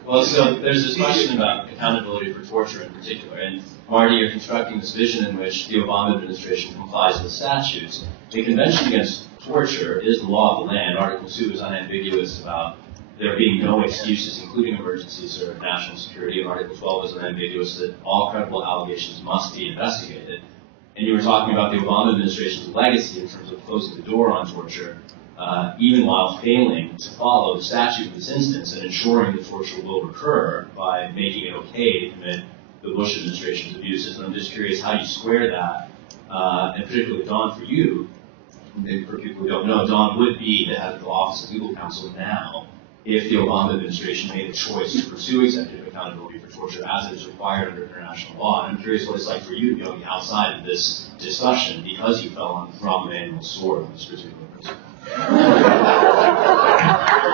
well, so there's this question about accountability for torture in particular, and Marty, you're constructing this vision in which the Obama administration complies with statutes. The Convention Against Torture is the law of the land. Article 2 is unambiguous about there being no excuses, including emergencies or national security. And Article 12 is unambiguous that all credible allegations must be investigated. And you were talking about the Obama administration's legacy in terms of closing the door on torture, even while failing to follow the statute in this instance and ensuring that torture will recur by making it okay to commit the Bush administration's abuses. And I'm just curious how you square that, and particularly, Don, for you, maybe for people who don't know, Don would be the head of the Office of Legal Counsel now if the Obama administration made a choice to pursue executive accountability for torture as it is required under international law. And I'm curious what it's like for you to be on the outside of this discussion because you fell on Rahm Emanuel's sword on this particular principle.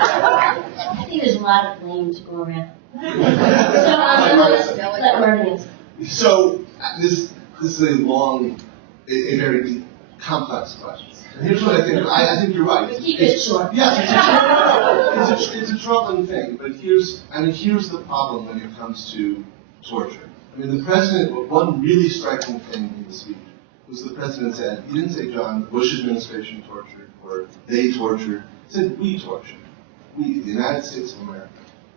I think there's a lot of blame to go around. So I'm going to let Marty answer. So this is a long, a very deep, complex question. And here's what I think. I think you're right. Keep it short. Yes, it's a troubling thing. But here's the problem when it comes to torture. I mean, the president. One really striking thing in the speech was the president said he didn't say John Bush administration tortured or they tortured. He said we tortured. We, the United States of America.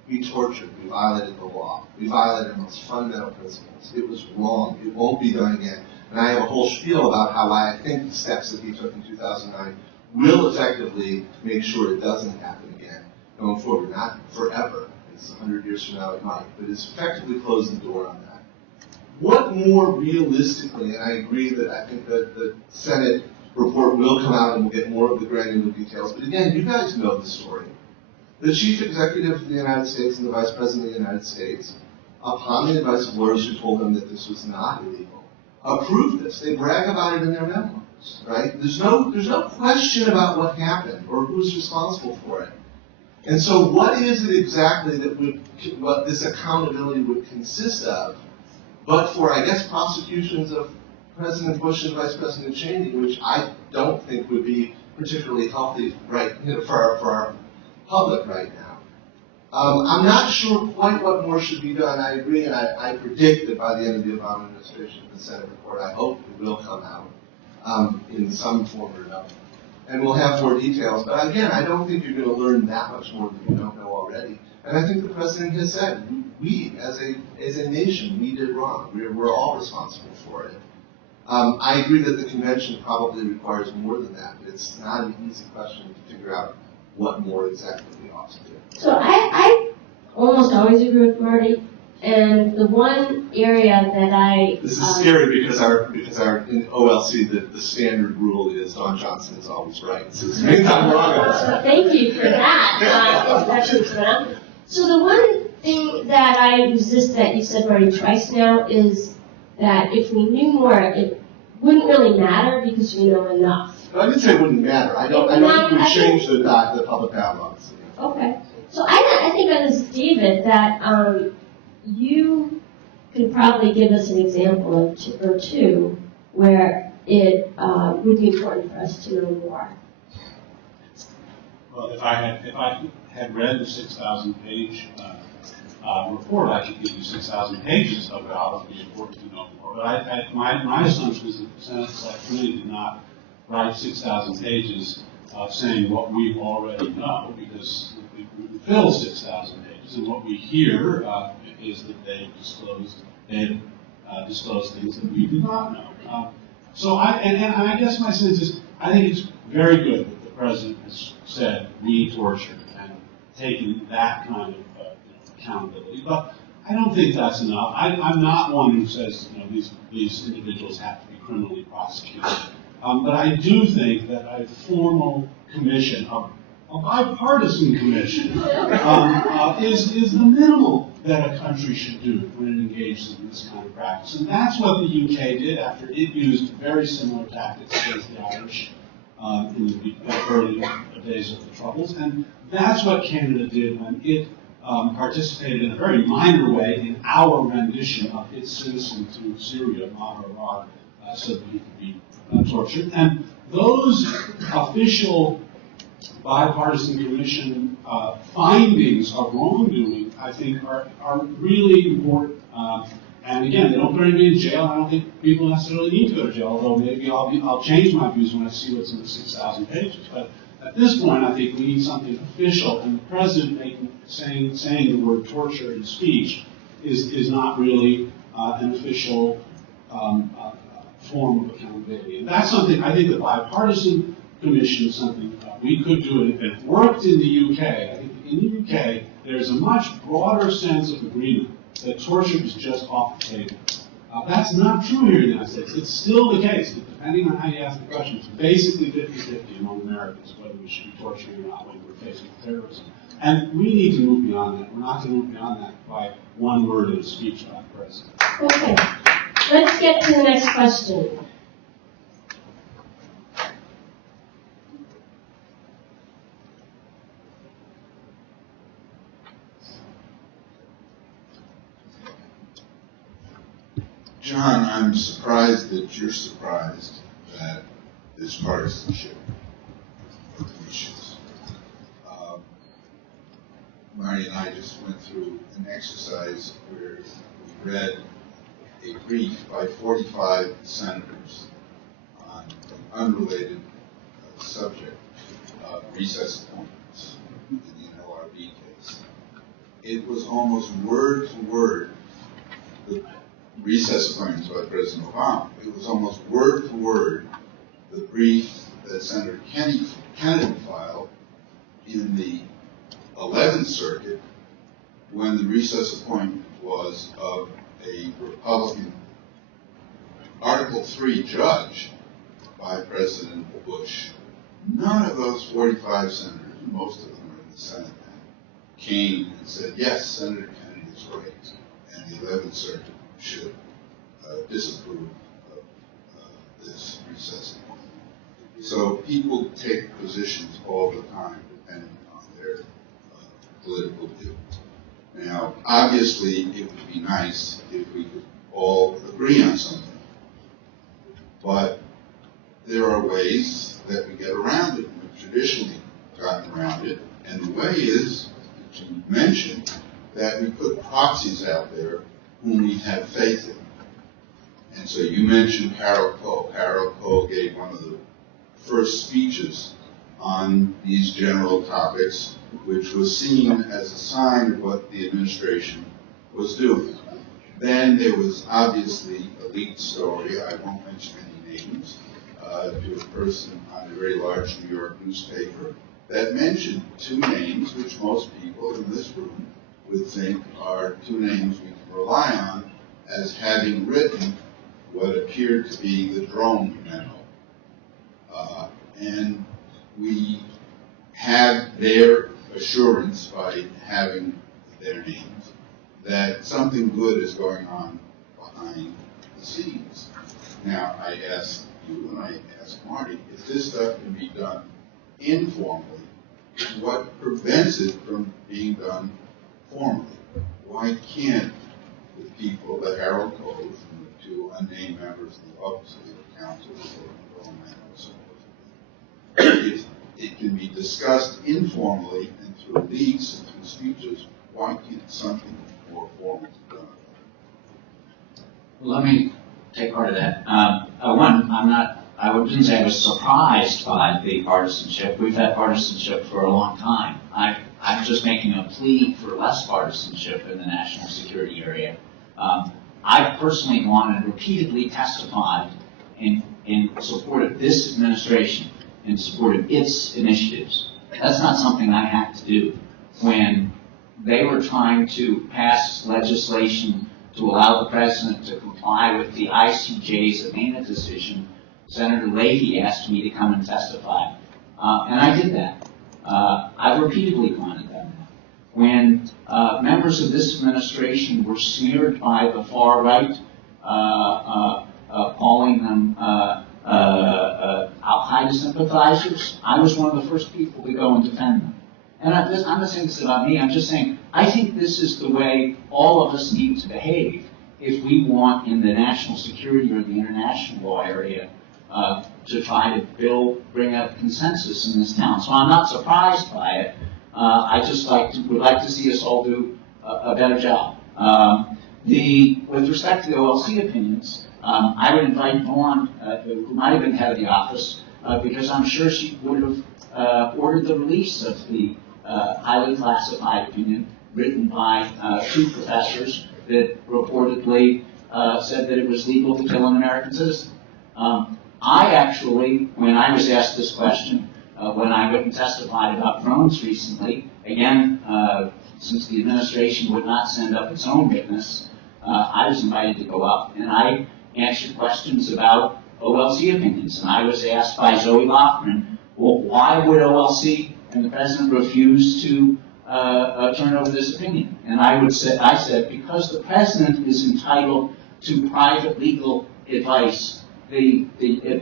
We tortured. We violated the law. We violated our most fundamental principles. It was wrong. It won't be done again. And I have a whole spiel about how I think the steps that he took in 2009 will effectively make sure it doesn't happen again going forward. Not forever. It's 100 years from now it might. But it's effectively closed the door on that. What more realistically, and I agree that I think that the Senate report will come out and we'll get more of the granular details. But again, you guys know the story. The chief executive of the United States and the vice president of the United States, upon the advice of lawyers who told them that this was not illegal, approved this. They brag about it in their memos, right? There's no question about what happened or who's responsible for it. And so what is it exactly that what this accountability would consist of, but for, I guess, prosecutions of President Bush and Vice President Cheney, which I don't think would be particularly healthy, right, for our public right now. I'm not sure quite what more should be done. I agree, and I predict that by the end of the Obama administration, the Senate report, I hope it will come out in some form or another. And we'll have more details. But again, I don't think you're going to learn that much more than you don't know already. And I think the president has said, we, as a nation, we did wrong. We're all responsible for it. I agree that the convention probably requires more than that, but it's not an easy question to figure out what more exactly we ought to do. So I almost always agree with Marty, and the one area that I... This is scary because our in OLC, the standard rule is Don Johnson is always right. So it means I'm wrong. So thank you for that introduction. So the one thing that I resist that you said, Marty, twice now is that if we knew more, it wouldn't really matter because we know enough. I didn't say it wouldn't matter. I don't think we change the public dialogue. Okay. So I think as David that you could probably give us an example or two where it would be important for us to know more. Well, if I had read the 6,000-page report, I could give you 6,000 pages of how it would be important to know more. But my assumption is that the Senate Committee did not write 6,000 pages saying what we already know, because we fill 6,000 pages, and what we hear is that they disclosed things that we do not know. So I guess my sense is I think it's very good that the president has said we tortured and taken that kind of accountability, but I don't think that's enough. I'm not one who says these individuals have to be criminally prosecuted. But I do think that a formal commission, a bipartisan commission, is the minimal that a country should do when it engages in this kind of practice. And that's what the UK did after it used very similar tactics against the Irish in the early days of the Troubles. And that's what Canada did when it participated in a very minor way in our rendition of its citizen to Syria, not Iraq, so that he could be tortured. And those official bipartisan commission findings of wrongdoing, I think, are really important. And again, they don't put anybody in jail. I don't think people necessarily need to go to jail, although maybe I'll change my views when I see what's in the 6,000 pages. But at this point, I think we need something official, and the president saying the word torture in speech is not really an official form of accountability. And that's something, I think the bipartisan commission is something we could do, and if it worked in the UK, I think in the UK, there's a much broader sense of agreement that torture is just off the table. That's not true here in the United States. It's still the case, that depending on how you ask the question, it's basically 50-50 among Americans whether we should be torturing or not when we're facing terrorism. And we need to move beyond that. We're not going to move beyond that by one word in a speech by the president. Okay. Let's get to the next question. John, I'm surprised that you're surprised that there's partisanship of the issues. Marty and I just went through an exercise where we read a brief by 45 senators on an unrelated subject of recess appointments in the NLRB case. It was almost word for word the recess appointments by President Obama. It was almost word for word the brief that Senator Kennedy filed in the 11th Circuit when the recess appointment was of a Republican Article III judge by President Bush. None of those 45 senators, most of them are in the Senate now, came and said, yes, Senator Kennedy is right, and the 11th Circuit should disapprove of this recess appointment. So people take positions all the time depending on their political view. Now, obviously, it would be nice if we could all agree on something, but there are ways that we get around it. We've traditionally gotten around it, and the way is, as you mentioned, that we put proxies out there whom we have faith in. And so you mentioned Harold Koh. Harold Koh gave one of the first speeches on these general topics, which was seen as a sign of what the administration was doing. Then there was obviously a leaked story, I won't mention any names, to a person on a very large New York newspaper that mentioned two names which most people in this room would think are two names we can rely on as having written what appeared to be the drone memo. And we have their assurance by having their names that something good is going on behind the scenes. Now, I ask you and I ask Marty, if this stuff can be done informally, what prevents it from being done formally? Why can't the people, the Harold Kohs and the two unnamed members of the Office of the Council, if it can be discussed informally and through leaks and through speeches, why can't something more formal be done? Let me take part of that. One, I wouldn't say I was surprised by the partisanship. We've had partisanship for a long time. I'm just making a plea for less partisanship in the national security area. I personally gone and repeatedly testified in support of this administration, in support of its initiatives. That's not something I had to do. When they were trying to pass legislation to allow the president to comply with the ICJ's imminent decision, Senator Leahy asked me to come and testify. And I did that. I've repeatedly gone and done that. When members of this administration were smeared by the far right, calling them Al-Qaeda sympathizers, I was one of the first people to go and defend them. And I'm not saying this about me, I'm just saying I think this is the way all of us need to behave if we want in the national security or the international law area to try to bring a consensus in this town. So I'm not surprised by it. I just would like to see us all do a better job. With respect to the OLC opinions, I would invite Dawn, who might have been head of the office, because I'm sure she would have ordered the release of the highly classified opinion written by two professors that reportedly said that it was legal to kill an American citizen. I actually, when I was asked this question, when I went and testified about drones recently, again, since the administration would not send up its own witness, I was invited to go up, and I answered questions about OLC opinions. And I was asked by Zoe Lofgren, well, why would OLC and the president refuse to turn over this opinion? And I said, because the president is entitled to private legal advice. The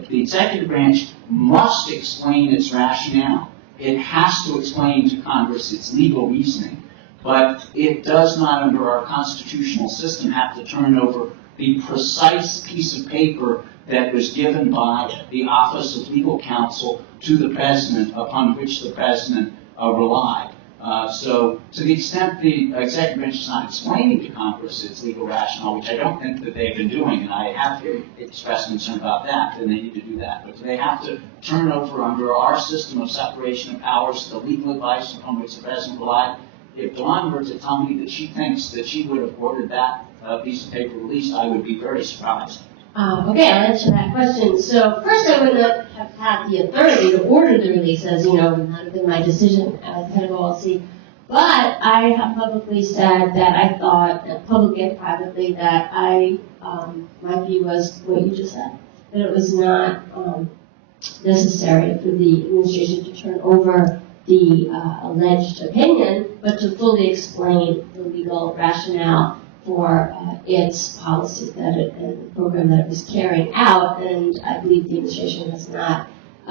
executive branch must explain its rationale. It has to explain to Congress its legal reasoning. But it does not, under our constitutional system, have to turn over the precise piece of paper that was given by the Office of Legal Counsel to the President, upon which the President relied. So to the extent the executive branch is not explaining to Congress its legal rationale, which I don't think that they've been doing, and I have expressed concern about that, then they need to do that. But they have to turn over under our system of separation of powers the legal advice upon which the President relied. If Dawn were to tell me that she thinks that she would have ordered that piece of paper released, I would be very surprised. Okay, I'll answer that question. So first, I would not have had the authority to order the release, as you know, it would not have been my decision as head of OLC. But I have publicly said that I thought, publicly and privately, that my view was what you just said, that it was not necessary for the administration to turn over the alleged opinion, but to fully explain the legal rationale for its policy and the program that it was carrying out, and I believe the administration has not.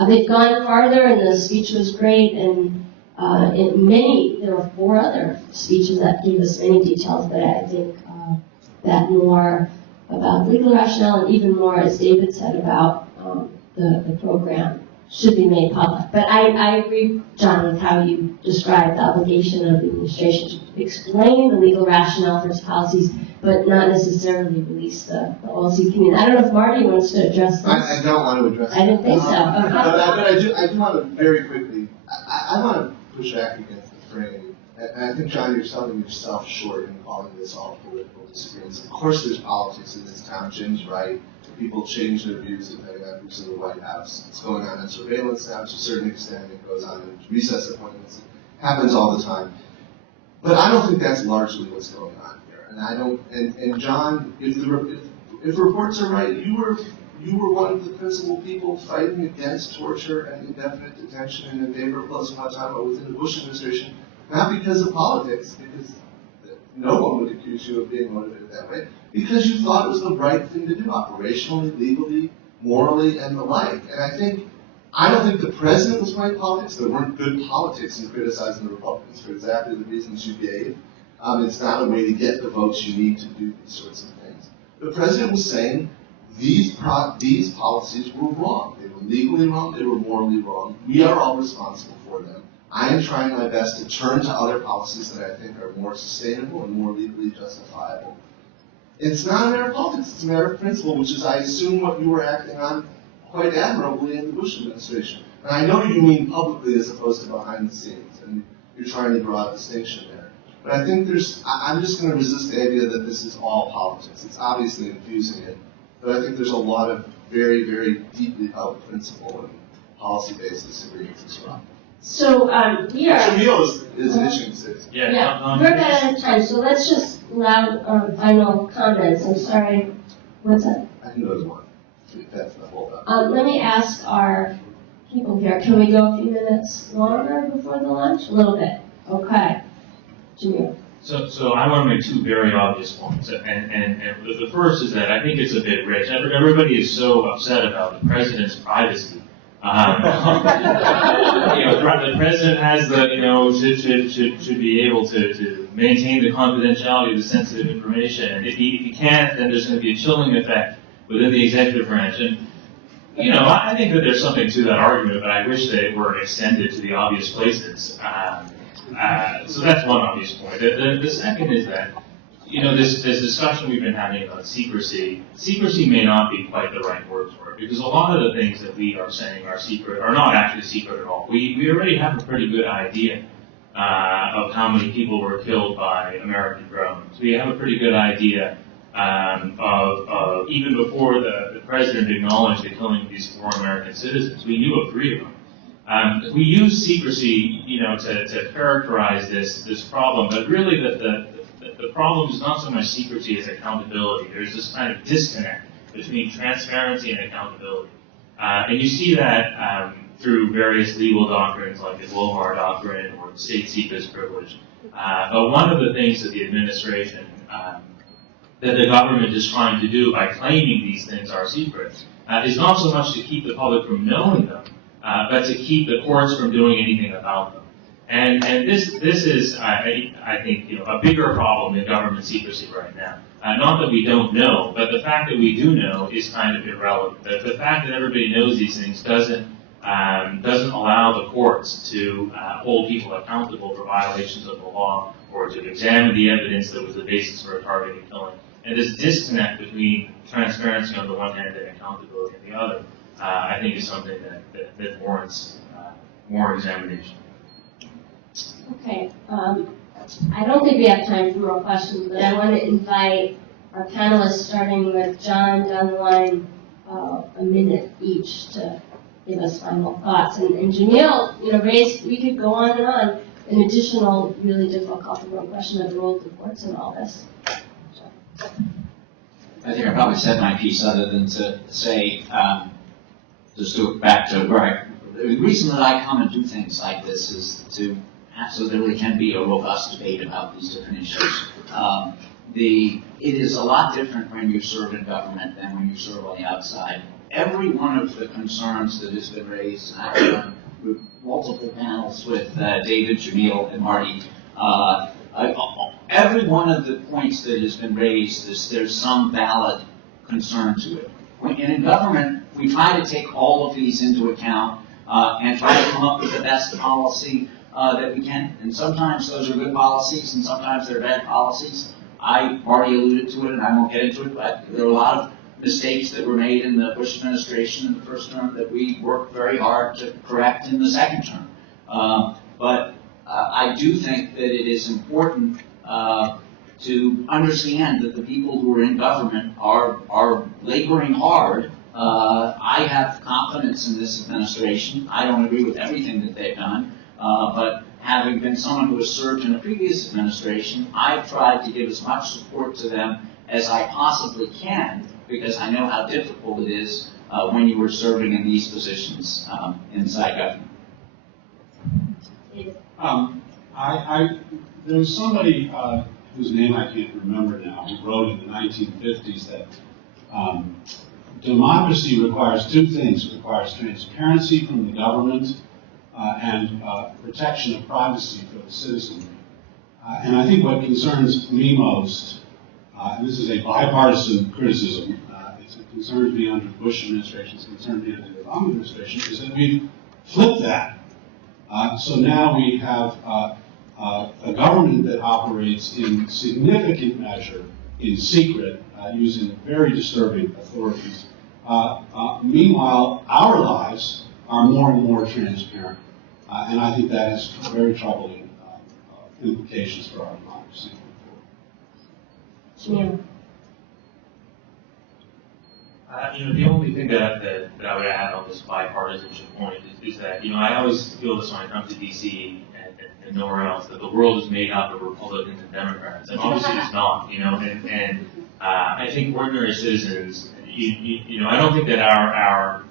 They've gone farther, and the speech was great, and there were 4 other speeches that gave us many details, but I think that more about legal rationale, and even more, as David said, about the program should be made public. But I agree, John, with how you described the obligation of the administration to explain the legal rationale for its policies, but not necessarily release the OLC opinion. I don't know if Marty wants to address this. I don't want to address that. I didn't think so. Okay. But I do want to very quickly, I want to push back against the frame. And I think, John, you're selling yourself short in calling this all political disagreements. Of course there's politics in this town. Jim's right. People change their views depending on who's in the White House. It's going on in surveillance now to a certain extent. It goes on in recess appointments. It happens all the time. But I don't think that's largely what's going on here. And I don't. And John, if reports are right, you were one of the principal people fighting against torture and indefinite detention and in favor of closing Guantanamo within the Bush administration, not because of politics, because no one would accuse you of being motivated that way, because you thought it was the right thing to do, operationally, legally, morally, and the like. And I don't think the president was playing politics. There weren't good politics in criticizing the Republicans for exactly the reasons you gave. It's not a way to get the votes you need to do these sorts of things. The president was saying these policies were wrong. They were legally wrong. They were morally wrong. We are all responsible for them. I am trying my best to turn to other policies that I think are more sustainable and more legally justifiable. It's not a matter of politics, it's a matter of principle, which is, I assume, what you were acting on quite admirably in the Bush administration. And I know you mean publicly as opposed to behind the scenes, and you're trying to draw a distinction there. But I think I'm just going to resist the idea that this is all politics. It's obviously infusing it, but I think there's a lot of very, very deeply held principle and policy-based disagreements as well. So we are. Jameel is itching to say something. Yeah, we're about out of time, so let's just allow final comments. I'm sorry, what's that? I can go to one. That's the whole thing. Let me ask our people here, can we go a few minutes longer before the lunch? A little bit. Okay. Jameel. So I want to make 2 very obvious points, and the first is that I think it's a bit rich. Everybody is so upset about the president's privacy. The president has should be able to maintain the confidentiality of the sensitive information. And if he can't, then there's going to be a chilling effect within the executive branch. And, I think that there's something to that argument, but I wish they were extended to the obvious places. So that's one obvious point. The second is that, this discussion we've been having about secrecy may not be quite the right word for it, because a lot of the things that we are saying are secret are not actually secret at all. We already have a pretty good idea of how many people were killed by American drones. We have a pretty good idea of even before the president acknowledged the killing of these 4 American citizens, we knew of 3 of them. We use secrecy, to characterize this problem, but really the problem is not so much secrecy as accountability. There's this kind of disconnect between transparency and accountability. And you see that through various legal doctrines like the Wilmar Doctrine or the state secrets privilege. But one of the things that the administration, that the government is trying to do by claiming these things are secrets, is not so much to keep the public from knowing them, but to keep the courts from doing anything about them. And this is, I think, a bigger problem in government secrecy right now. Not that we don't know, but the fact that we do know is kind of irrelevant. The fact that everybody knows these things doesn't allow the courts to hold people accountable for violations of the law or to examine the evidence that was the basis for a targeted killing. And this disconnect between transparency on the one hand and accountability on the other, I think is something that warrants more examination. Okay. I don't think we have time for more questions, but I want to invite our panelists, starting with John, down the line, a minute each to give us final thoughts. And Jameel, raised, we could go on and on, an additional really difficult question of the role of the courts in all this. I think I probably said my piece other than to say, just to go back to where the reason that I come and do things like this is to so there really can be a robust debate about these different issues. It is a lot different when you serve in government than when you serve on the outside. Every one of the concerns that has been raised, and I've done with multiple panels with David, Jameel, and Marty, every one of the points that has been raised, there's some valid concern to it. And in government, we try to take all of these into account and try to come up with the best policy that we can. And sometimes those are good policies, and sometimes they're bad policies. I already alluded to it, and I won't get into it, but there are a lot of mistakes that were made in the Bush administration in the first term that we worked very hard to correct in the second term. But I do think that it is important to understand that the people who are in government are laboring hard. I have confidence in this administration. I don't agree with everything that they've done, but having been someone who has served in a previous administration, I've tried to give as much support to them as I possibly can, because I know how difficult it is when you were serving in these positions inside government. There was somebody whose name I can't remember now, who wrote in the 1950s that democracy requires two things. It requires transparency from the government and protection of privacy for the citizenry. And I think what concerns me most, and this is a bipartisan criticism, it concerns me under the Bush administration, it concerns me under the Obama administration, is that we flipped that. So now we have a government that operates in significant measure in secret, using very disturbing authorities. Meanwhile, our lives are more and more transparent. And I think that has very troubling implications for our democracy. Yeah. The only thing that I would add on this bipartisanship point is that, I always feel this when I come to D.C. and nowhere else, that the world is made up of Republicans and Democrats, and obviously it's not, and I think ordinary citizens, I don't think that our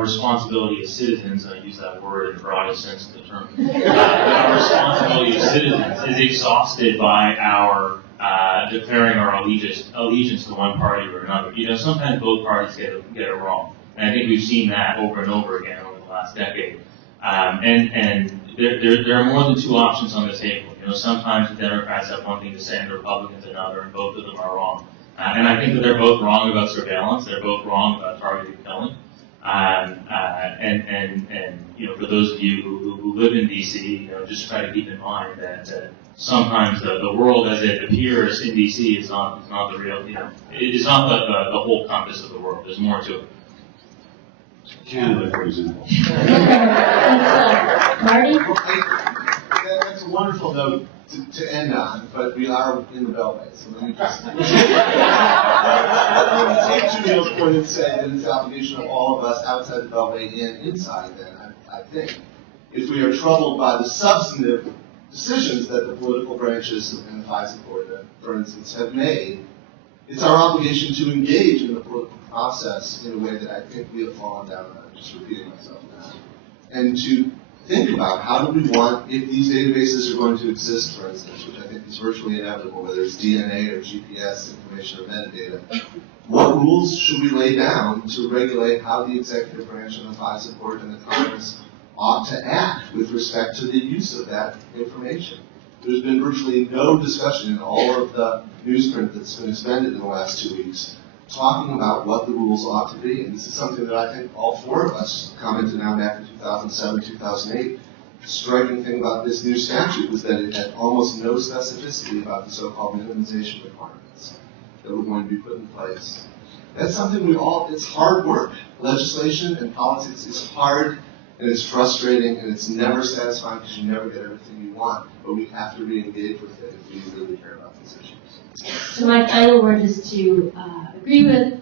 responsibility as citizens, I use that word in the broadest sense of the term, our responsibility as citizens is exhausted by our declaring our allegiance to one party or another. Sometimes both parties get it wrong, and I think we've seen that over and over again over the last decade. And there are more than two options on the table. Sometimes the Democrats have one thing to say and the Republicans another, and both of them are wrong. And I think that they're both wrong about surveillance. They're both wrong about targeted killing. And for those of you who live in D.C., just try to keep in mind that sometimes the world as it appears in D.C. is not the real, it is not the whole compass of the world. There's more to it. Canada, for example. Marty? That's a wonderful note to end on, but we are in the Beltway, so let me just let me take Jameel's point and say that it's the obligation of all of us outside the Beltway and inside then, I think. If we are troubled by the substantive decisions that the political branches and the FISA board, for instance, have made, it's our obligation to engage in the political process in a way that I think we have fallen down on, just repeating myself now, and to think about how do we want, if these databases are going to exist, for instance, which I think is virtually inevitable, whether it's DNA or GPS information or metadata, what rules should we lay down to regulate how the executive branch and the FISA board and the Congress ought to act with respect to the use of that information. There's been virtually no discussion in all of the newsprint that's been expended in the last 2 weeks talking about what the rules ought to be. And this is something that I think all four of us commented on back in 2007, 2008. The striking thing about this new statute was that it had almost no specificity about the so-called minimization requirements that were going to be put in place. That's something it's hard work. Legislation and politics is hard, and it's frustrating, and it's never satisfying because you never get everything you want, but we have to re-engage with it if we really care about these issues. So my final word is to agree with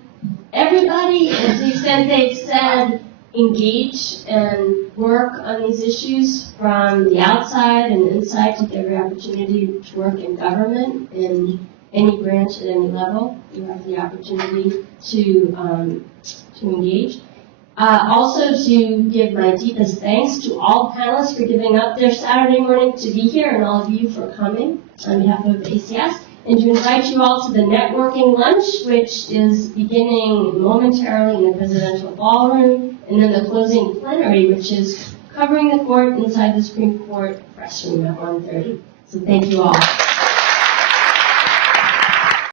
everybody, and to the extent they've said engage and work on these issues from the outside and inside. Take every opportunity to work in government, in any branch at any level. You have the opportunity to engage. Also to give my deepest thanks to all panelists for giving up their Saturday morning to be here, and all of you for coming on behalf of ACS, and to invite you all to the networking lunch, which is beginning momentarily in the presidential ballroom, and then the closing plenary, which is covering the court inside the Supreme Court press room at 1:30. So thank you all.